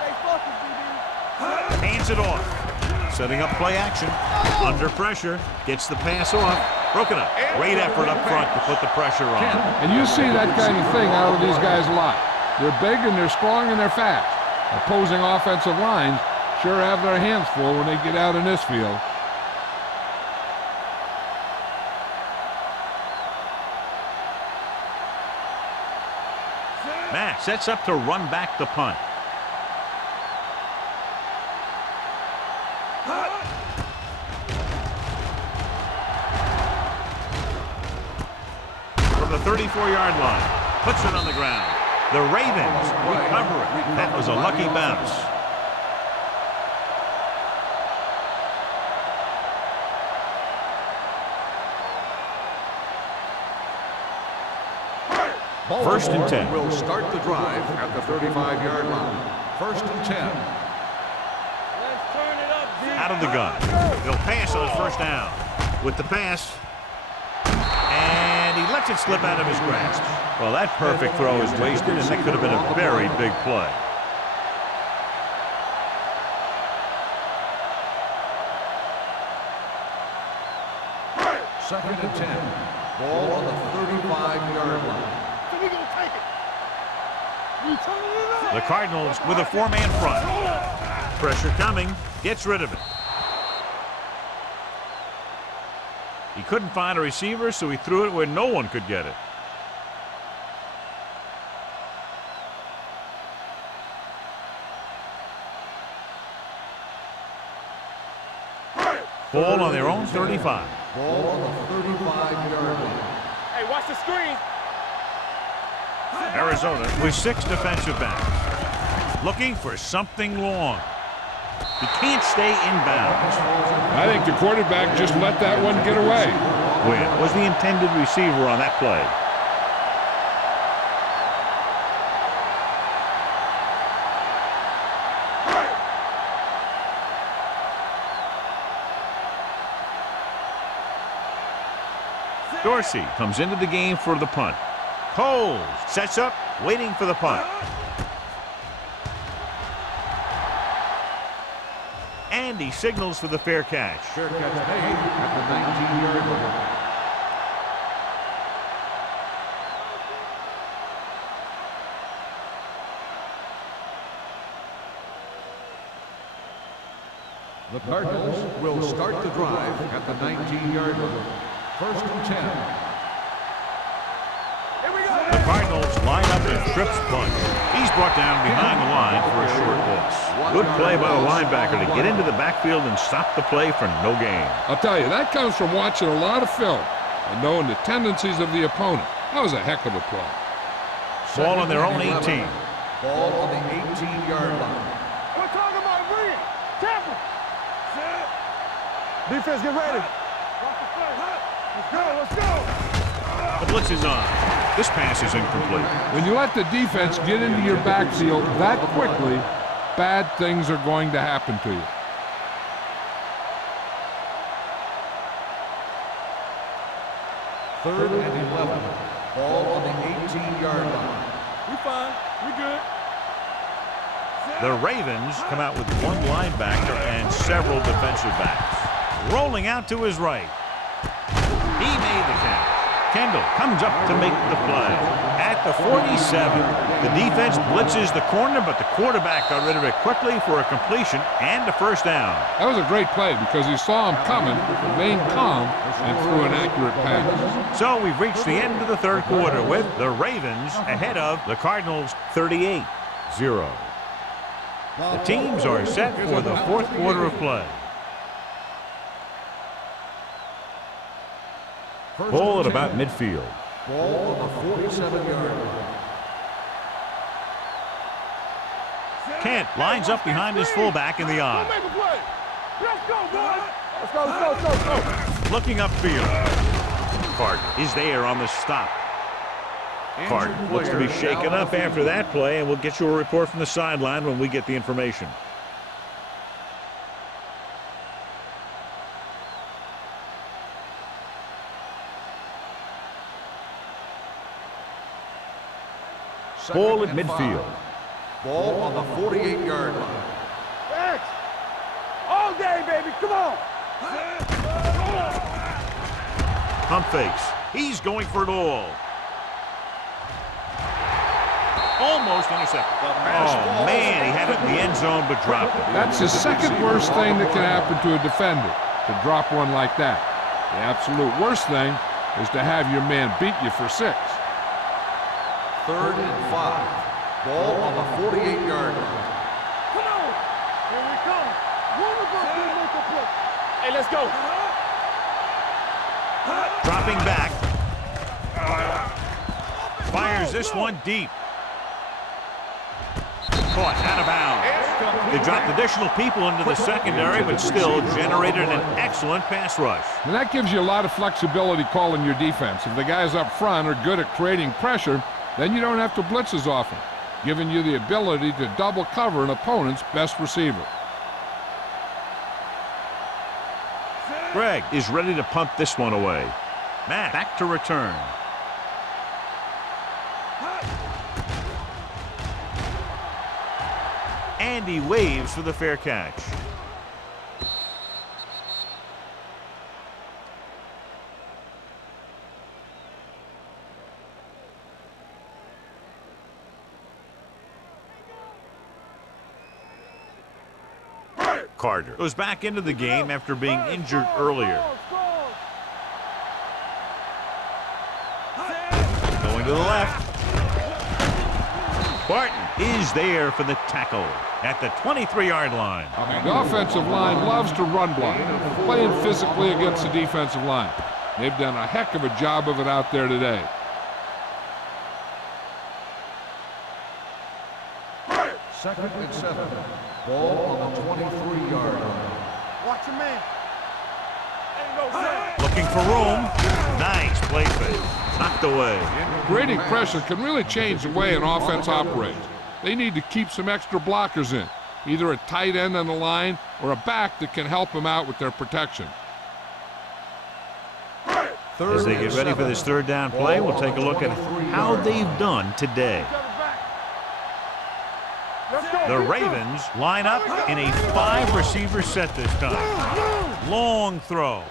Stay focused, DB. Hands it off. Setting up play action. Under pressure. Gets the pass off. Broken up. Great effort up front to put the pressure on. And you see that kind of thing out of these guys a lot. They're big and they're strong and they're fast. Opposing offensive lines sure have their hands full when they get out in this field. Matt sets up to run back the punt. From the 34-yard line, puts it on the ground. The Ravens recover it. That was a lucky bounce. First and 10. Will start the drive at the 35-yard line. First and 10. Let's turn it up, D. Out of the gun. He'll pass on his first down. With the pass. And he lets it slip out of his grasp. Well, that perfect throw is wasted, and that could have been a very big play. Second and 10. Ball on the 35-yard line. So we gonna take it. We turning it up. The Cardinals with a four-man front. Pressure coming. Gets rid of it. He couldn't find a receiver, so he threw it where no one could get it. Ball on their own 35. Ball on the 35-yard line. Hey, watch the screen. Arizona with 6 defensive backs. Looking for something long. He can't stay inbounds. I think the quarterback just let that one get away. Wynn was the intended receiver on that play. Dorsey comes into the game for the punt. Coles sets up, waiting for the punt. And he signals for the fair catch. Fair catch made at the 19-yard line. The Cardinals will start the drive at the 19-yard line. First and 10. The Cardinals line up and trips punch. He's brought down behind the line for a short loss. Good play by the linebacker to get into the backfield and stop the play for no gain. I'll tell you, that comes from watching a lot of film and knowing the tendencies of the opponent. That was a heck of a play. Ball on their own 18. Ball on the 18-yard line. We're talking about bringing. Tackle. Defense, get ready. Let's go, let's go. The blitz is on. This pass is incomplete. When you let the defense get into your backfield that quickly, bad things are going to happen to you. Third and 11. Ball on the 18-yard line. We fine. We good. The Ravens come out with one linebacker and several defensive backs. Rolling out to his right. He made the catch. Kendall comes up to make the play. At the 47, the defense blitzes the corner, but the quarterback got rid of it quickly for a completion and a first down. That was a great play because he saw him coming, remained calm, and threw an accurate pass. So we've reached the end of the third quarter with the Ravens ahead of the Cardinals 38-0. The teams are set for the fourth quarter of play. Ball at about midfield. Ball on the 47-yard line. Kent lines up behind his fullback in the eye. Make a play. Let's go, boys. Let's go, let's go, let's go. Looking upfield. Carter is there on the stop. Carter looks to be shaken up after that play, and we'll get you a report from the sideline when we get the information. Ball at midfield. Ball on the 48-yard line. X. All day, baby. Come on. Pump fakes. He's going for it all. Almost intercepted. Oh, man, he had it in the end zone but dropped it. That's the second worst thing that can happen to a defender, to drop one like that. The absolute worst thing is to have your man beat you for 6. Third and 5. Ball on the 48-yard line. Come on. Here we come. One of us will make a play. Hey, let's go. Dropping back. Fires this one deep. Caught out of bounds. They dropped additional people into the secondary, but still generated an excellent pass rush. And that gives you a lot of flexibility calling your defense. If the guys up front are good at creating pressure, then you don't have to blitz as often, giving you the ability to double cover an opponent's best receiver. Greg is ready to punt this one away. Matt back to return. And he waves for the fair catch. Carter goes back into the game after being injured earlier. Going to the left. Barton is there for the tackle at the 23-yard line. The offensive line loves to run block, playing physically against the defensive line. They've done a heck of a job of it out there today. Second and 7. Ball on the 23-yard line. Watch your man. There you go, Sam. Looking for room. Nice play fake. Knocked away. Creating pressure can really change the way an offense operates. They need to keep some extra blockers in, either a tight end on the line or a back that can help them out with their protection. As they get ready for this third down play, we'll take a look at how they've done today. The Ravens line up in a 5-receiver set this time. Long throw.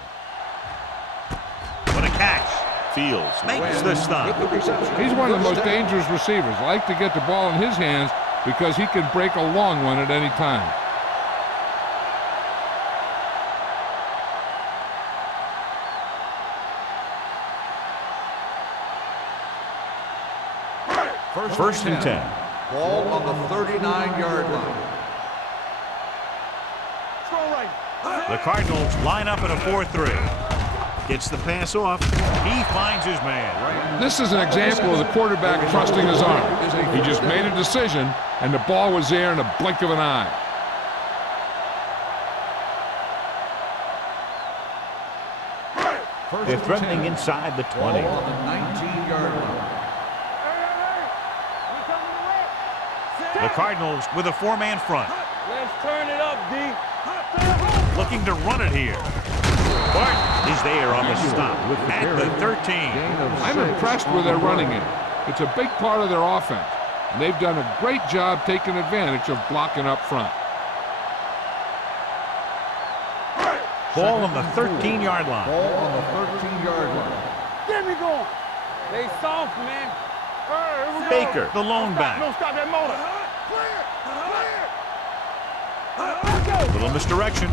What a catch. Fields makes the stop. He's one of the most dangerous receivers. Like to get the ball in his hands because he can break a long one at any time. First and 10. Ball on the 39-yard line. The Cardinals line up in a 4-3. Gets the pass off. He finds his man. This is an example of the quarterback trusting his arm. He just made a decision, and the ball was there in a blink of an eye. They're threatening inside the 20. Ball on the 19-yard line. The Cardinals with a 4-man front. Let's turn it up, D. Looking to run it here. Barton is there on the stop at the 13. I'm impressed with their running game. It's a big part of their offense, and they've done a great job taking advantage of blocking up front. Ball on the 13-yard line. Ball on the 13-yard line. Get me going. They soft, man. Hey, here we go. Baker, the lone back. Don't stop that motor. Little misdirection.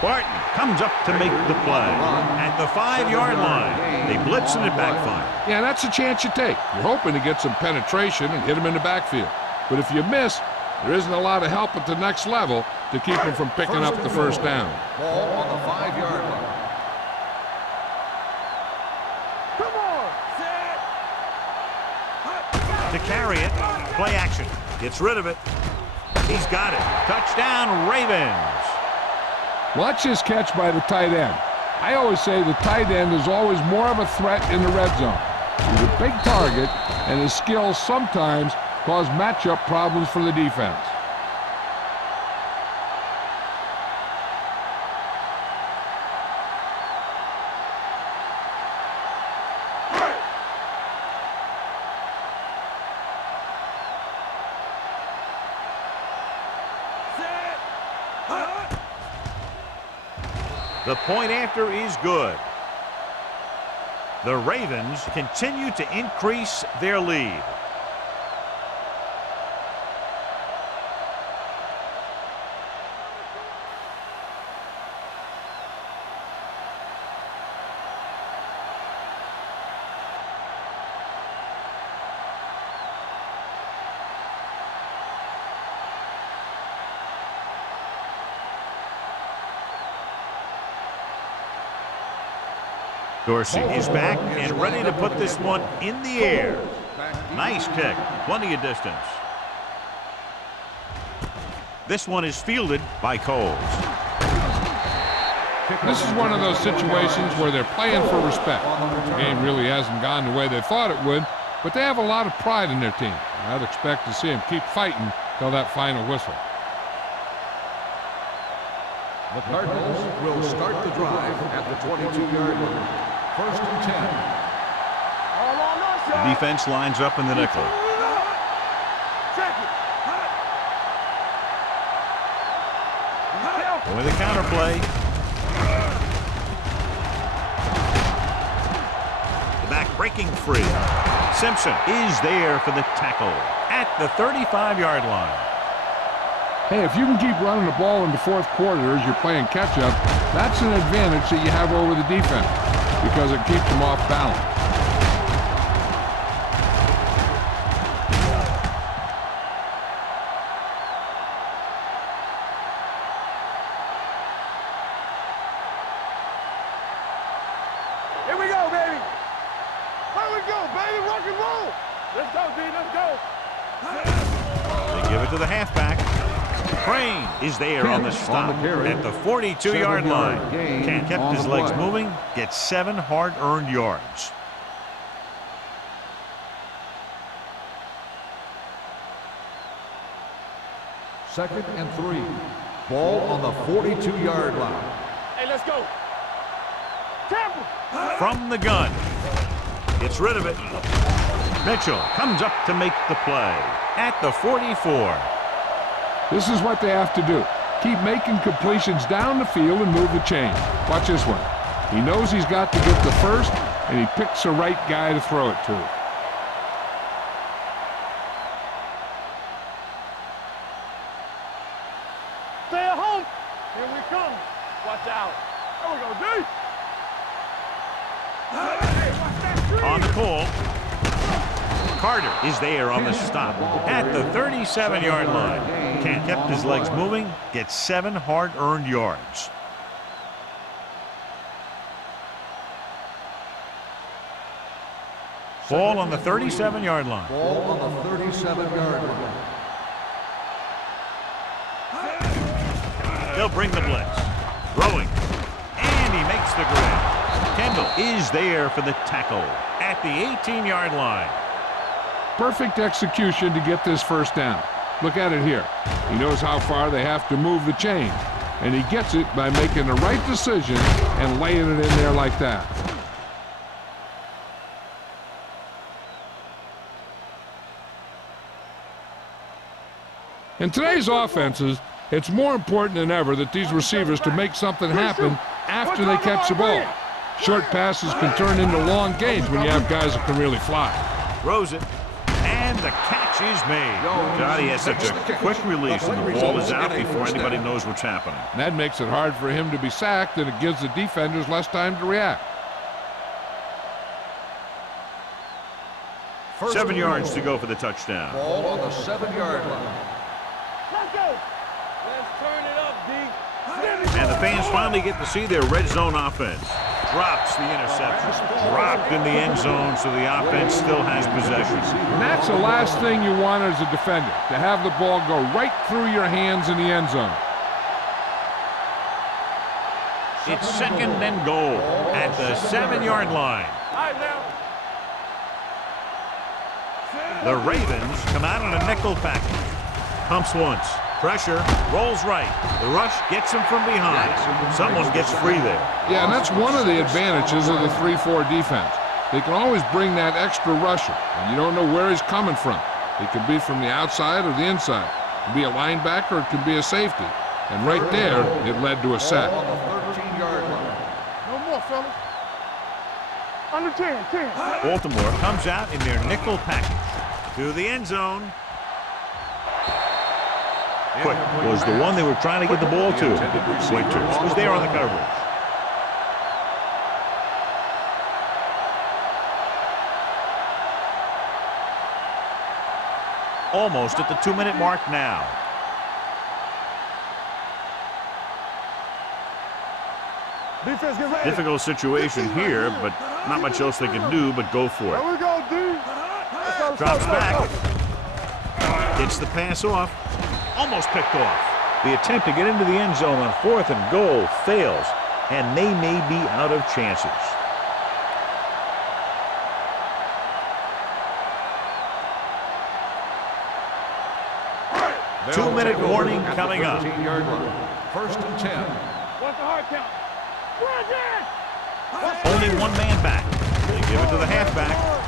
Barton comes up to make the play. At the 5-yard line, they blitz and it backfire. Yeah, that's a chance you take. You're hoping to get some penetration and hit them in the backfield. But if you miss, there isn't a lot of help at the next level to keep them from picking up the first down. Ball on the 5-yard line. Come on. To carry it, play action. Gets rid of it. He's got it. Touchdown, Ravens. Watch this catch by the tight end. I always say the tight end is always more of a threat in the red zone. He's a big target, and his skills sometimes cause matchup problems for the defense. The point after is good. The Ravens continue to increase their lead. Dorsey is back and ready to put this one in the air. Nice kick, plenty of distance. This one is fielded by Coles. This is one of those situations where they're playing for respect. The game really hasn't gone the way they thought it would, but they have a lot of pride in their team. I'd expect to see them keep fighting till that final whistle. The Cardinals will start the drive at the 22-yard line. First and 10. All on us, The defense lines up in the nickel. Check it. With a counter play. The back breaking free. Simpson is there for the tackle at the 35-yard line. Hey, if you can keep running the ball in the fourth quarter as you're playing catch-up, that's an advantage that you have over the defense because it keeps them off balance. Here we go, baby. Here we go, baby. Rock and roll. Let's go, D. Let's go. They give it to the halfback. Crane is there on the stop at the 42-yard line. Can't keep his legs moving. Gets 7 hard-earned yards. Second and 3. Ball on the 42-yard line. Hey, let's go. Tampa. From the gun. Gets rid of it. Mitchell comes up to make the play at the 44. This is what they have to do. Keep making completions down the field and move the chain. Watch this one. He knows he's got to get the first, and he picks the right guy to throw it to. Stay at home. Here we come. Watch out. There we go, D. Hey, watch that screen. On the pull. Carter is there on the stop at the 37-yard line. Can't kept his legs moving, gets 7 hard-earned yards. Ball on the 37-yard line. Ball on the 37-yard line. They'll bring the blitz. Throwing. And he makes the grab. Kendall is there for the tackle at the 18-yard line. Perfect execution to get this first down. Look at it here. He knows how far they have to move the chain, and he gets it by making the right decision and laying it in there like that. In today's offenses, it's more important than ever that these receivers to make something happen after they catch the ball. Short passes can turn into long gains when you have guys that can really fly. Throws it, and the catch is made. God, he has such a quick release, and the ball is out before anybody knows what's happening. And that makes it hard for him to be sacked, and it gives the defenders less time to react. 7 yards to go for the touchdown. Ball on the 7-yard line. Let's go. Let's turn it up, D. And the fans finally get to see their red zone offense. Drops the interception. Dropped in the end zone, so the offense still has possession. And that's the last thing you want as a defender, to have the ball go right through your hands in the end zone. It's 2nd and goal at the 7-yard line. All right, now. The Ravens come out on a nickel package. Pumps once. Pressure. Rolls right. The rush gets him from behind. Someone gets free there. Yeah, and that's one of the advantages of the 3-4 defense. They can always bring that extra rusher, and you don't know where he's coming from. It could be from the outside or the inside. It could be a linebacker, or it could be a safety. And right there, it led to a sack. Ball on the 13-yard line. No more, fellas. Under 10, 10. Baltimore comes out in their nickel package to the end zone. Quick was the one they were trying to get the ball to. Winters was there on the coverage. Almost at the 2-minute mark now. Defense, get ready. Difficult situation here, but not much else they can do but go for There it. we go, D. Drops back. Gets the pass off. Almost picked off. The attempt to get into the end zone on 4th and goal fails, and they may be out of chances. Two-minute warning coming up. 13-yard line. 1st and 10. What's the hard count? Only one man back. They give it to the halfback.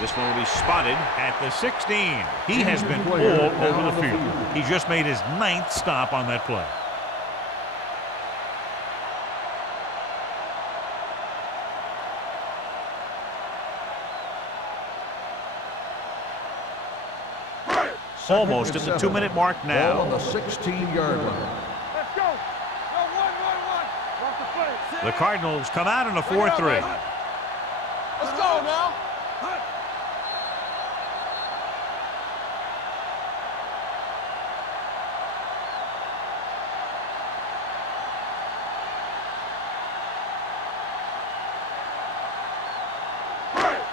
This one will be spotted at the 16. He has been all over the field. He just made his 9th stop on that play. Almost at the 2-minute mark Ball now. on the 16-yard line. Let's go. Go, 1, 1, 1. Watch the play. The Cardinals come out in a 4-3. Let's go now.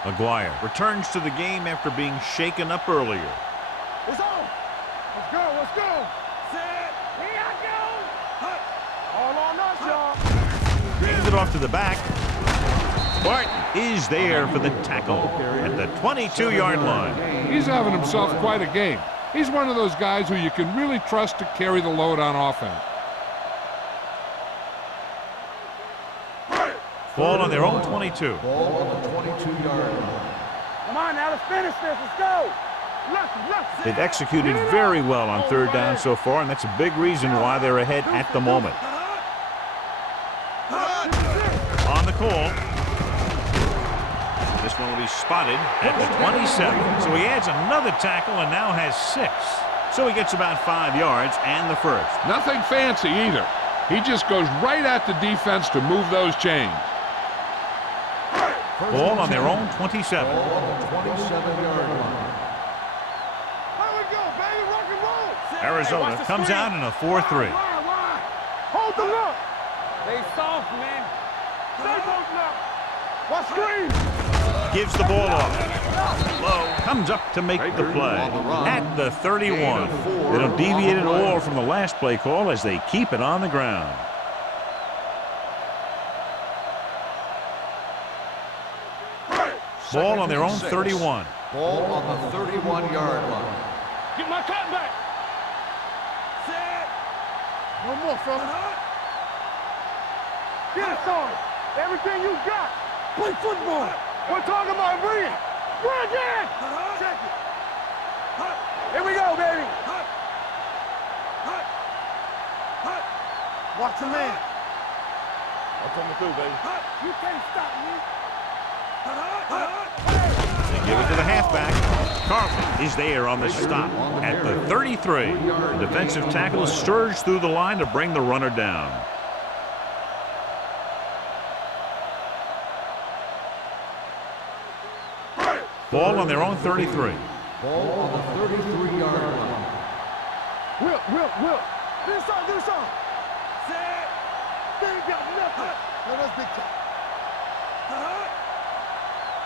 McGuire returns to the game after being shaken up earlier. It's on. Let's go. Let's go. Set. Here I go. All on us, y'all. Brings it off to the back. Barton is there for the tackle at the 22-yard line. He's having himself quite a game. He's one of those guys who you can really trust to carry the load on offense. Ball on their own 22. Ball on the 22-yard line. Come on now. Let's finish this. Let's go. Let's. They've executed very well on 3rd down so far, and that's a big reason why they're ahead at the moment. On the call. This one will be spotted at the 27. So he adds another tackle and now has 6. So he gets about 5 yards and the first. Nothing fancy either. He just goes right at the defense to move those chains. Ball on their own 27. Ball on the 27-yard line. Here we go, baby. Rock and roll. Arizona comes out in a 4-3. Wide. Hold the look. They soft, man. Stay both up. Watch screen. Gives the ball off. Low comes up to make the play at the 31. They don't deviate at all from the last play call as they keep it on the ground. Ball on their own 31. Ball on the 31-yard line. Get my cut back. Set. No more, fella. Get it, son. Everything you got. Play football. We're talking about bring it. Bring it. Check it. Here we go, baby. Watch the man. I'm coming through, baby. You can't stop me. They give it to the halfback. Carlton is there on the stop at the 33. The defensive tackle surged through the line to bring the runner down. Ball on their own 33. Ball on the 33-yard line. Will. Do this on. Set. They ain't got nothing. No, that's big time.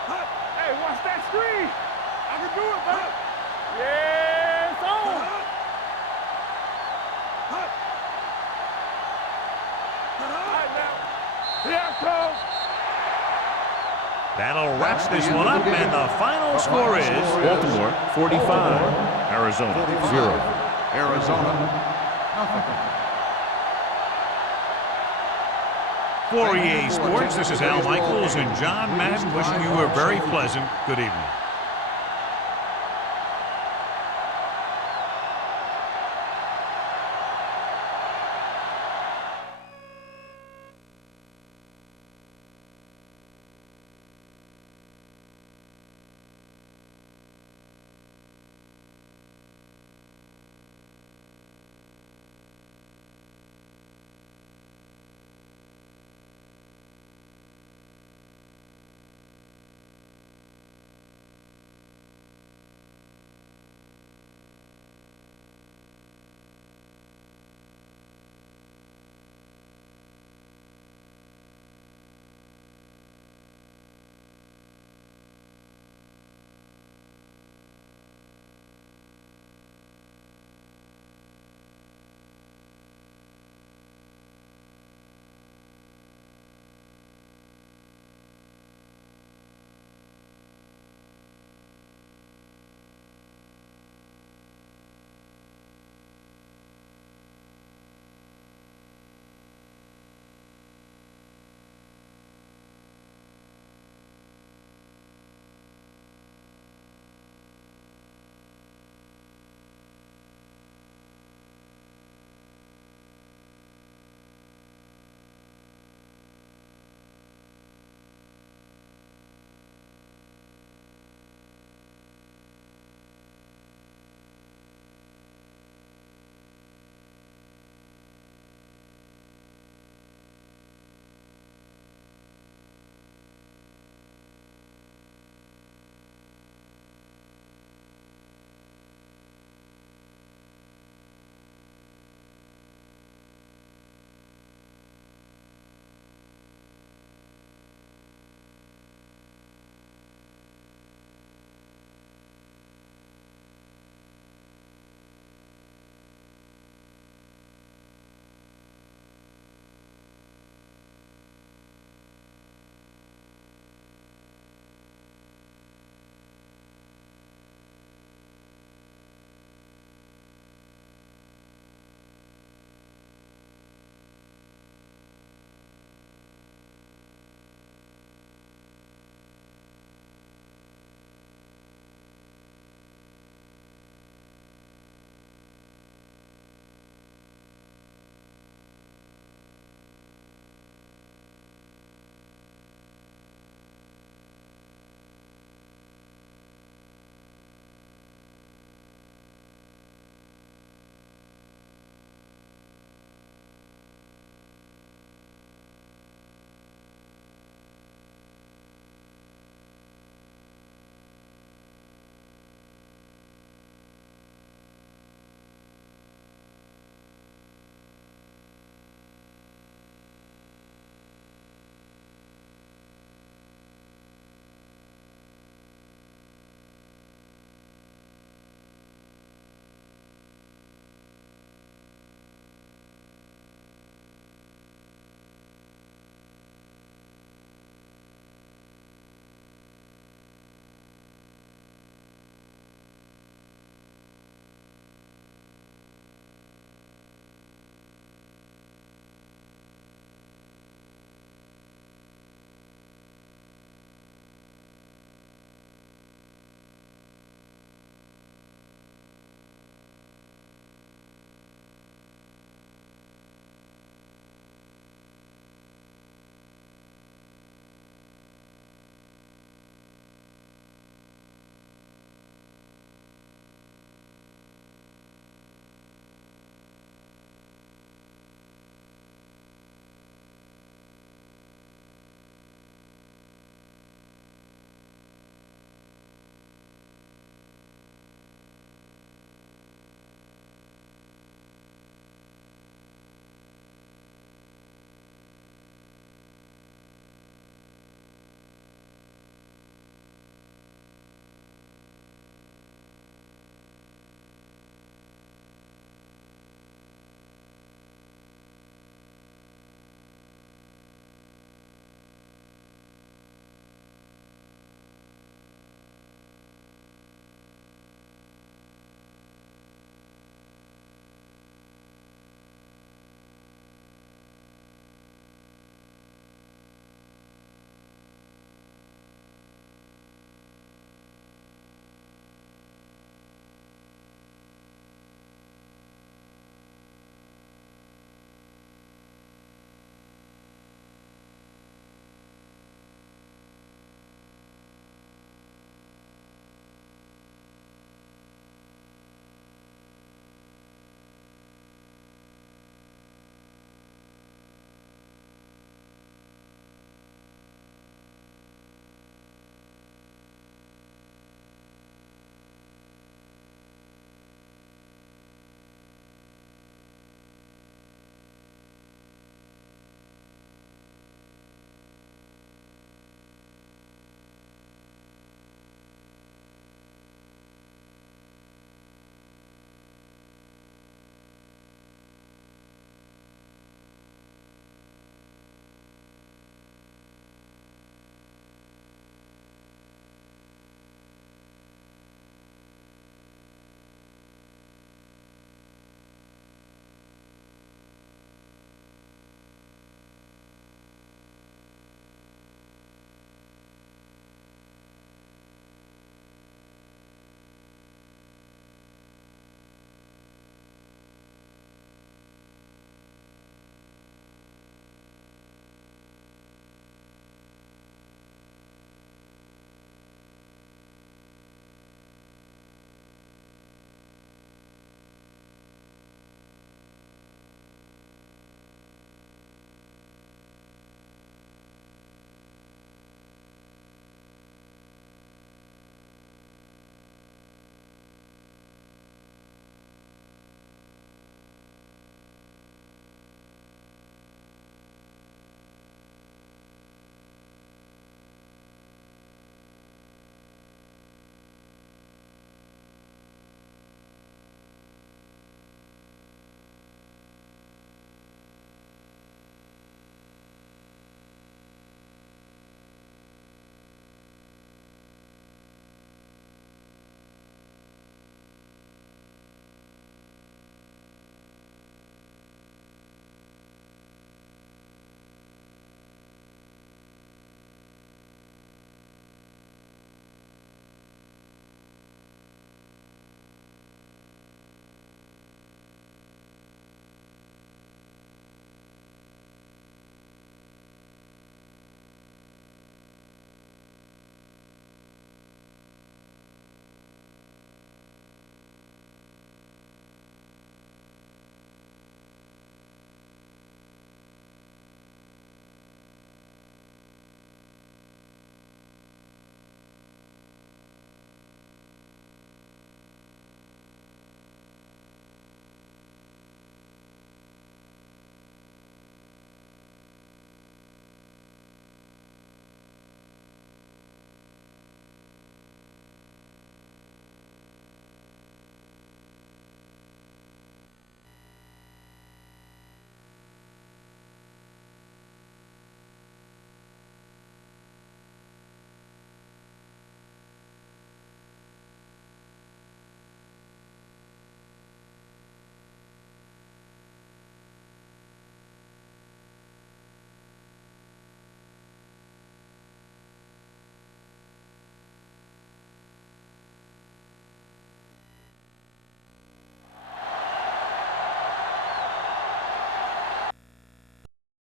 Hey, watch that screen. I can do it, man. Yeah, it's on. All right, now. Here I come. That'll wrap this one up, and the final score is Baltimore 45, Arizona 0. Arizona, nothing. For EA Sports, this is Al Michaels and John Madden wishing you a very pleasant good evening.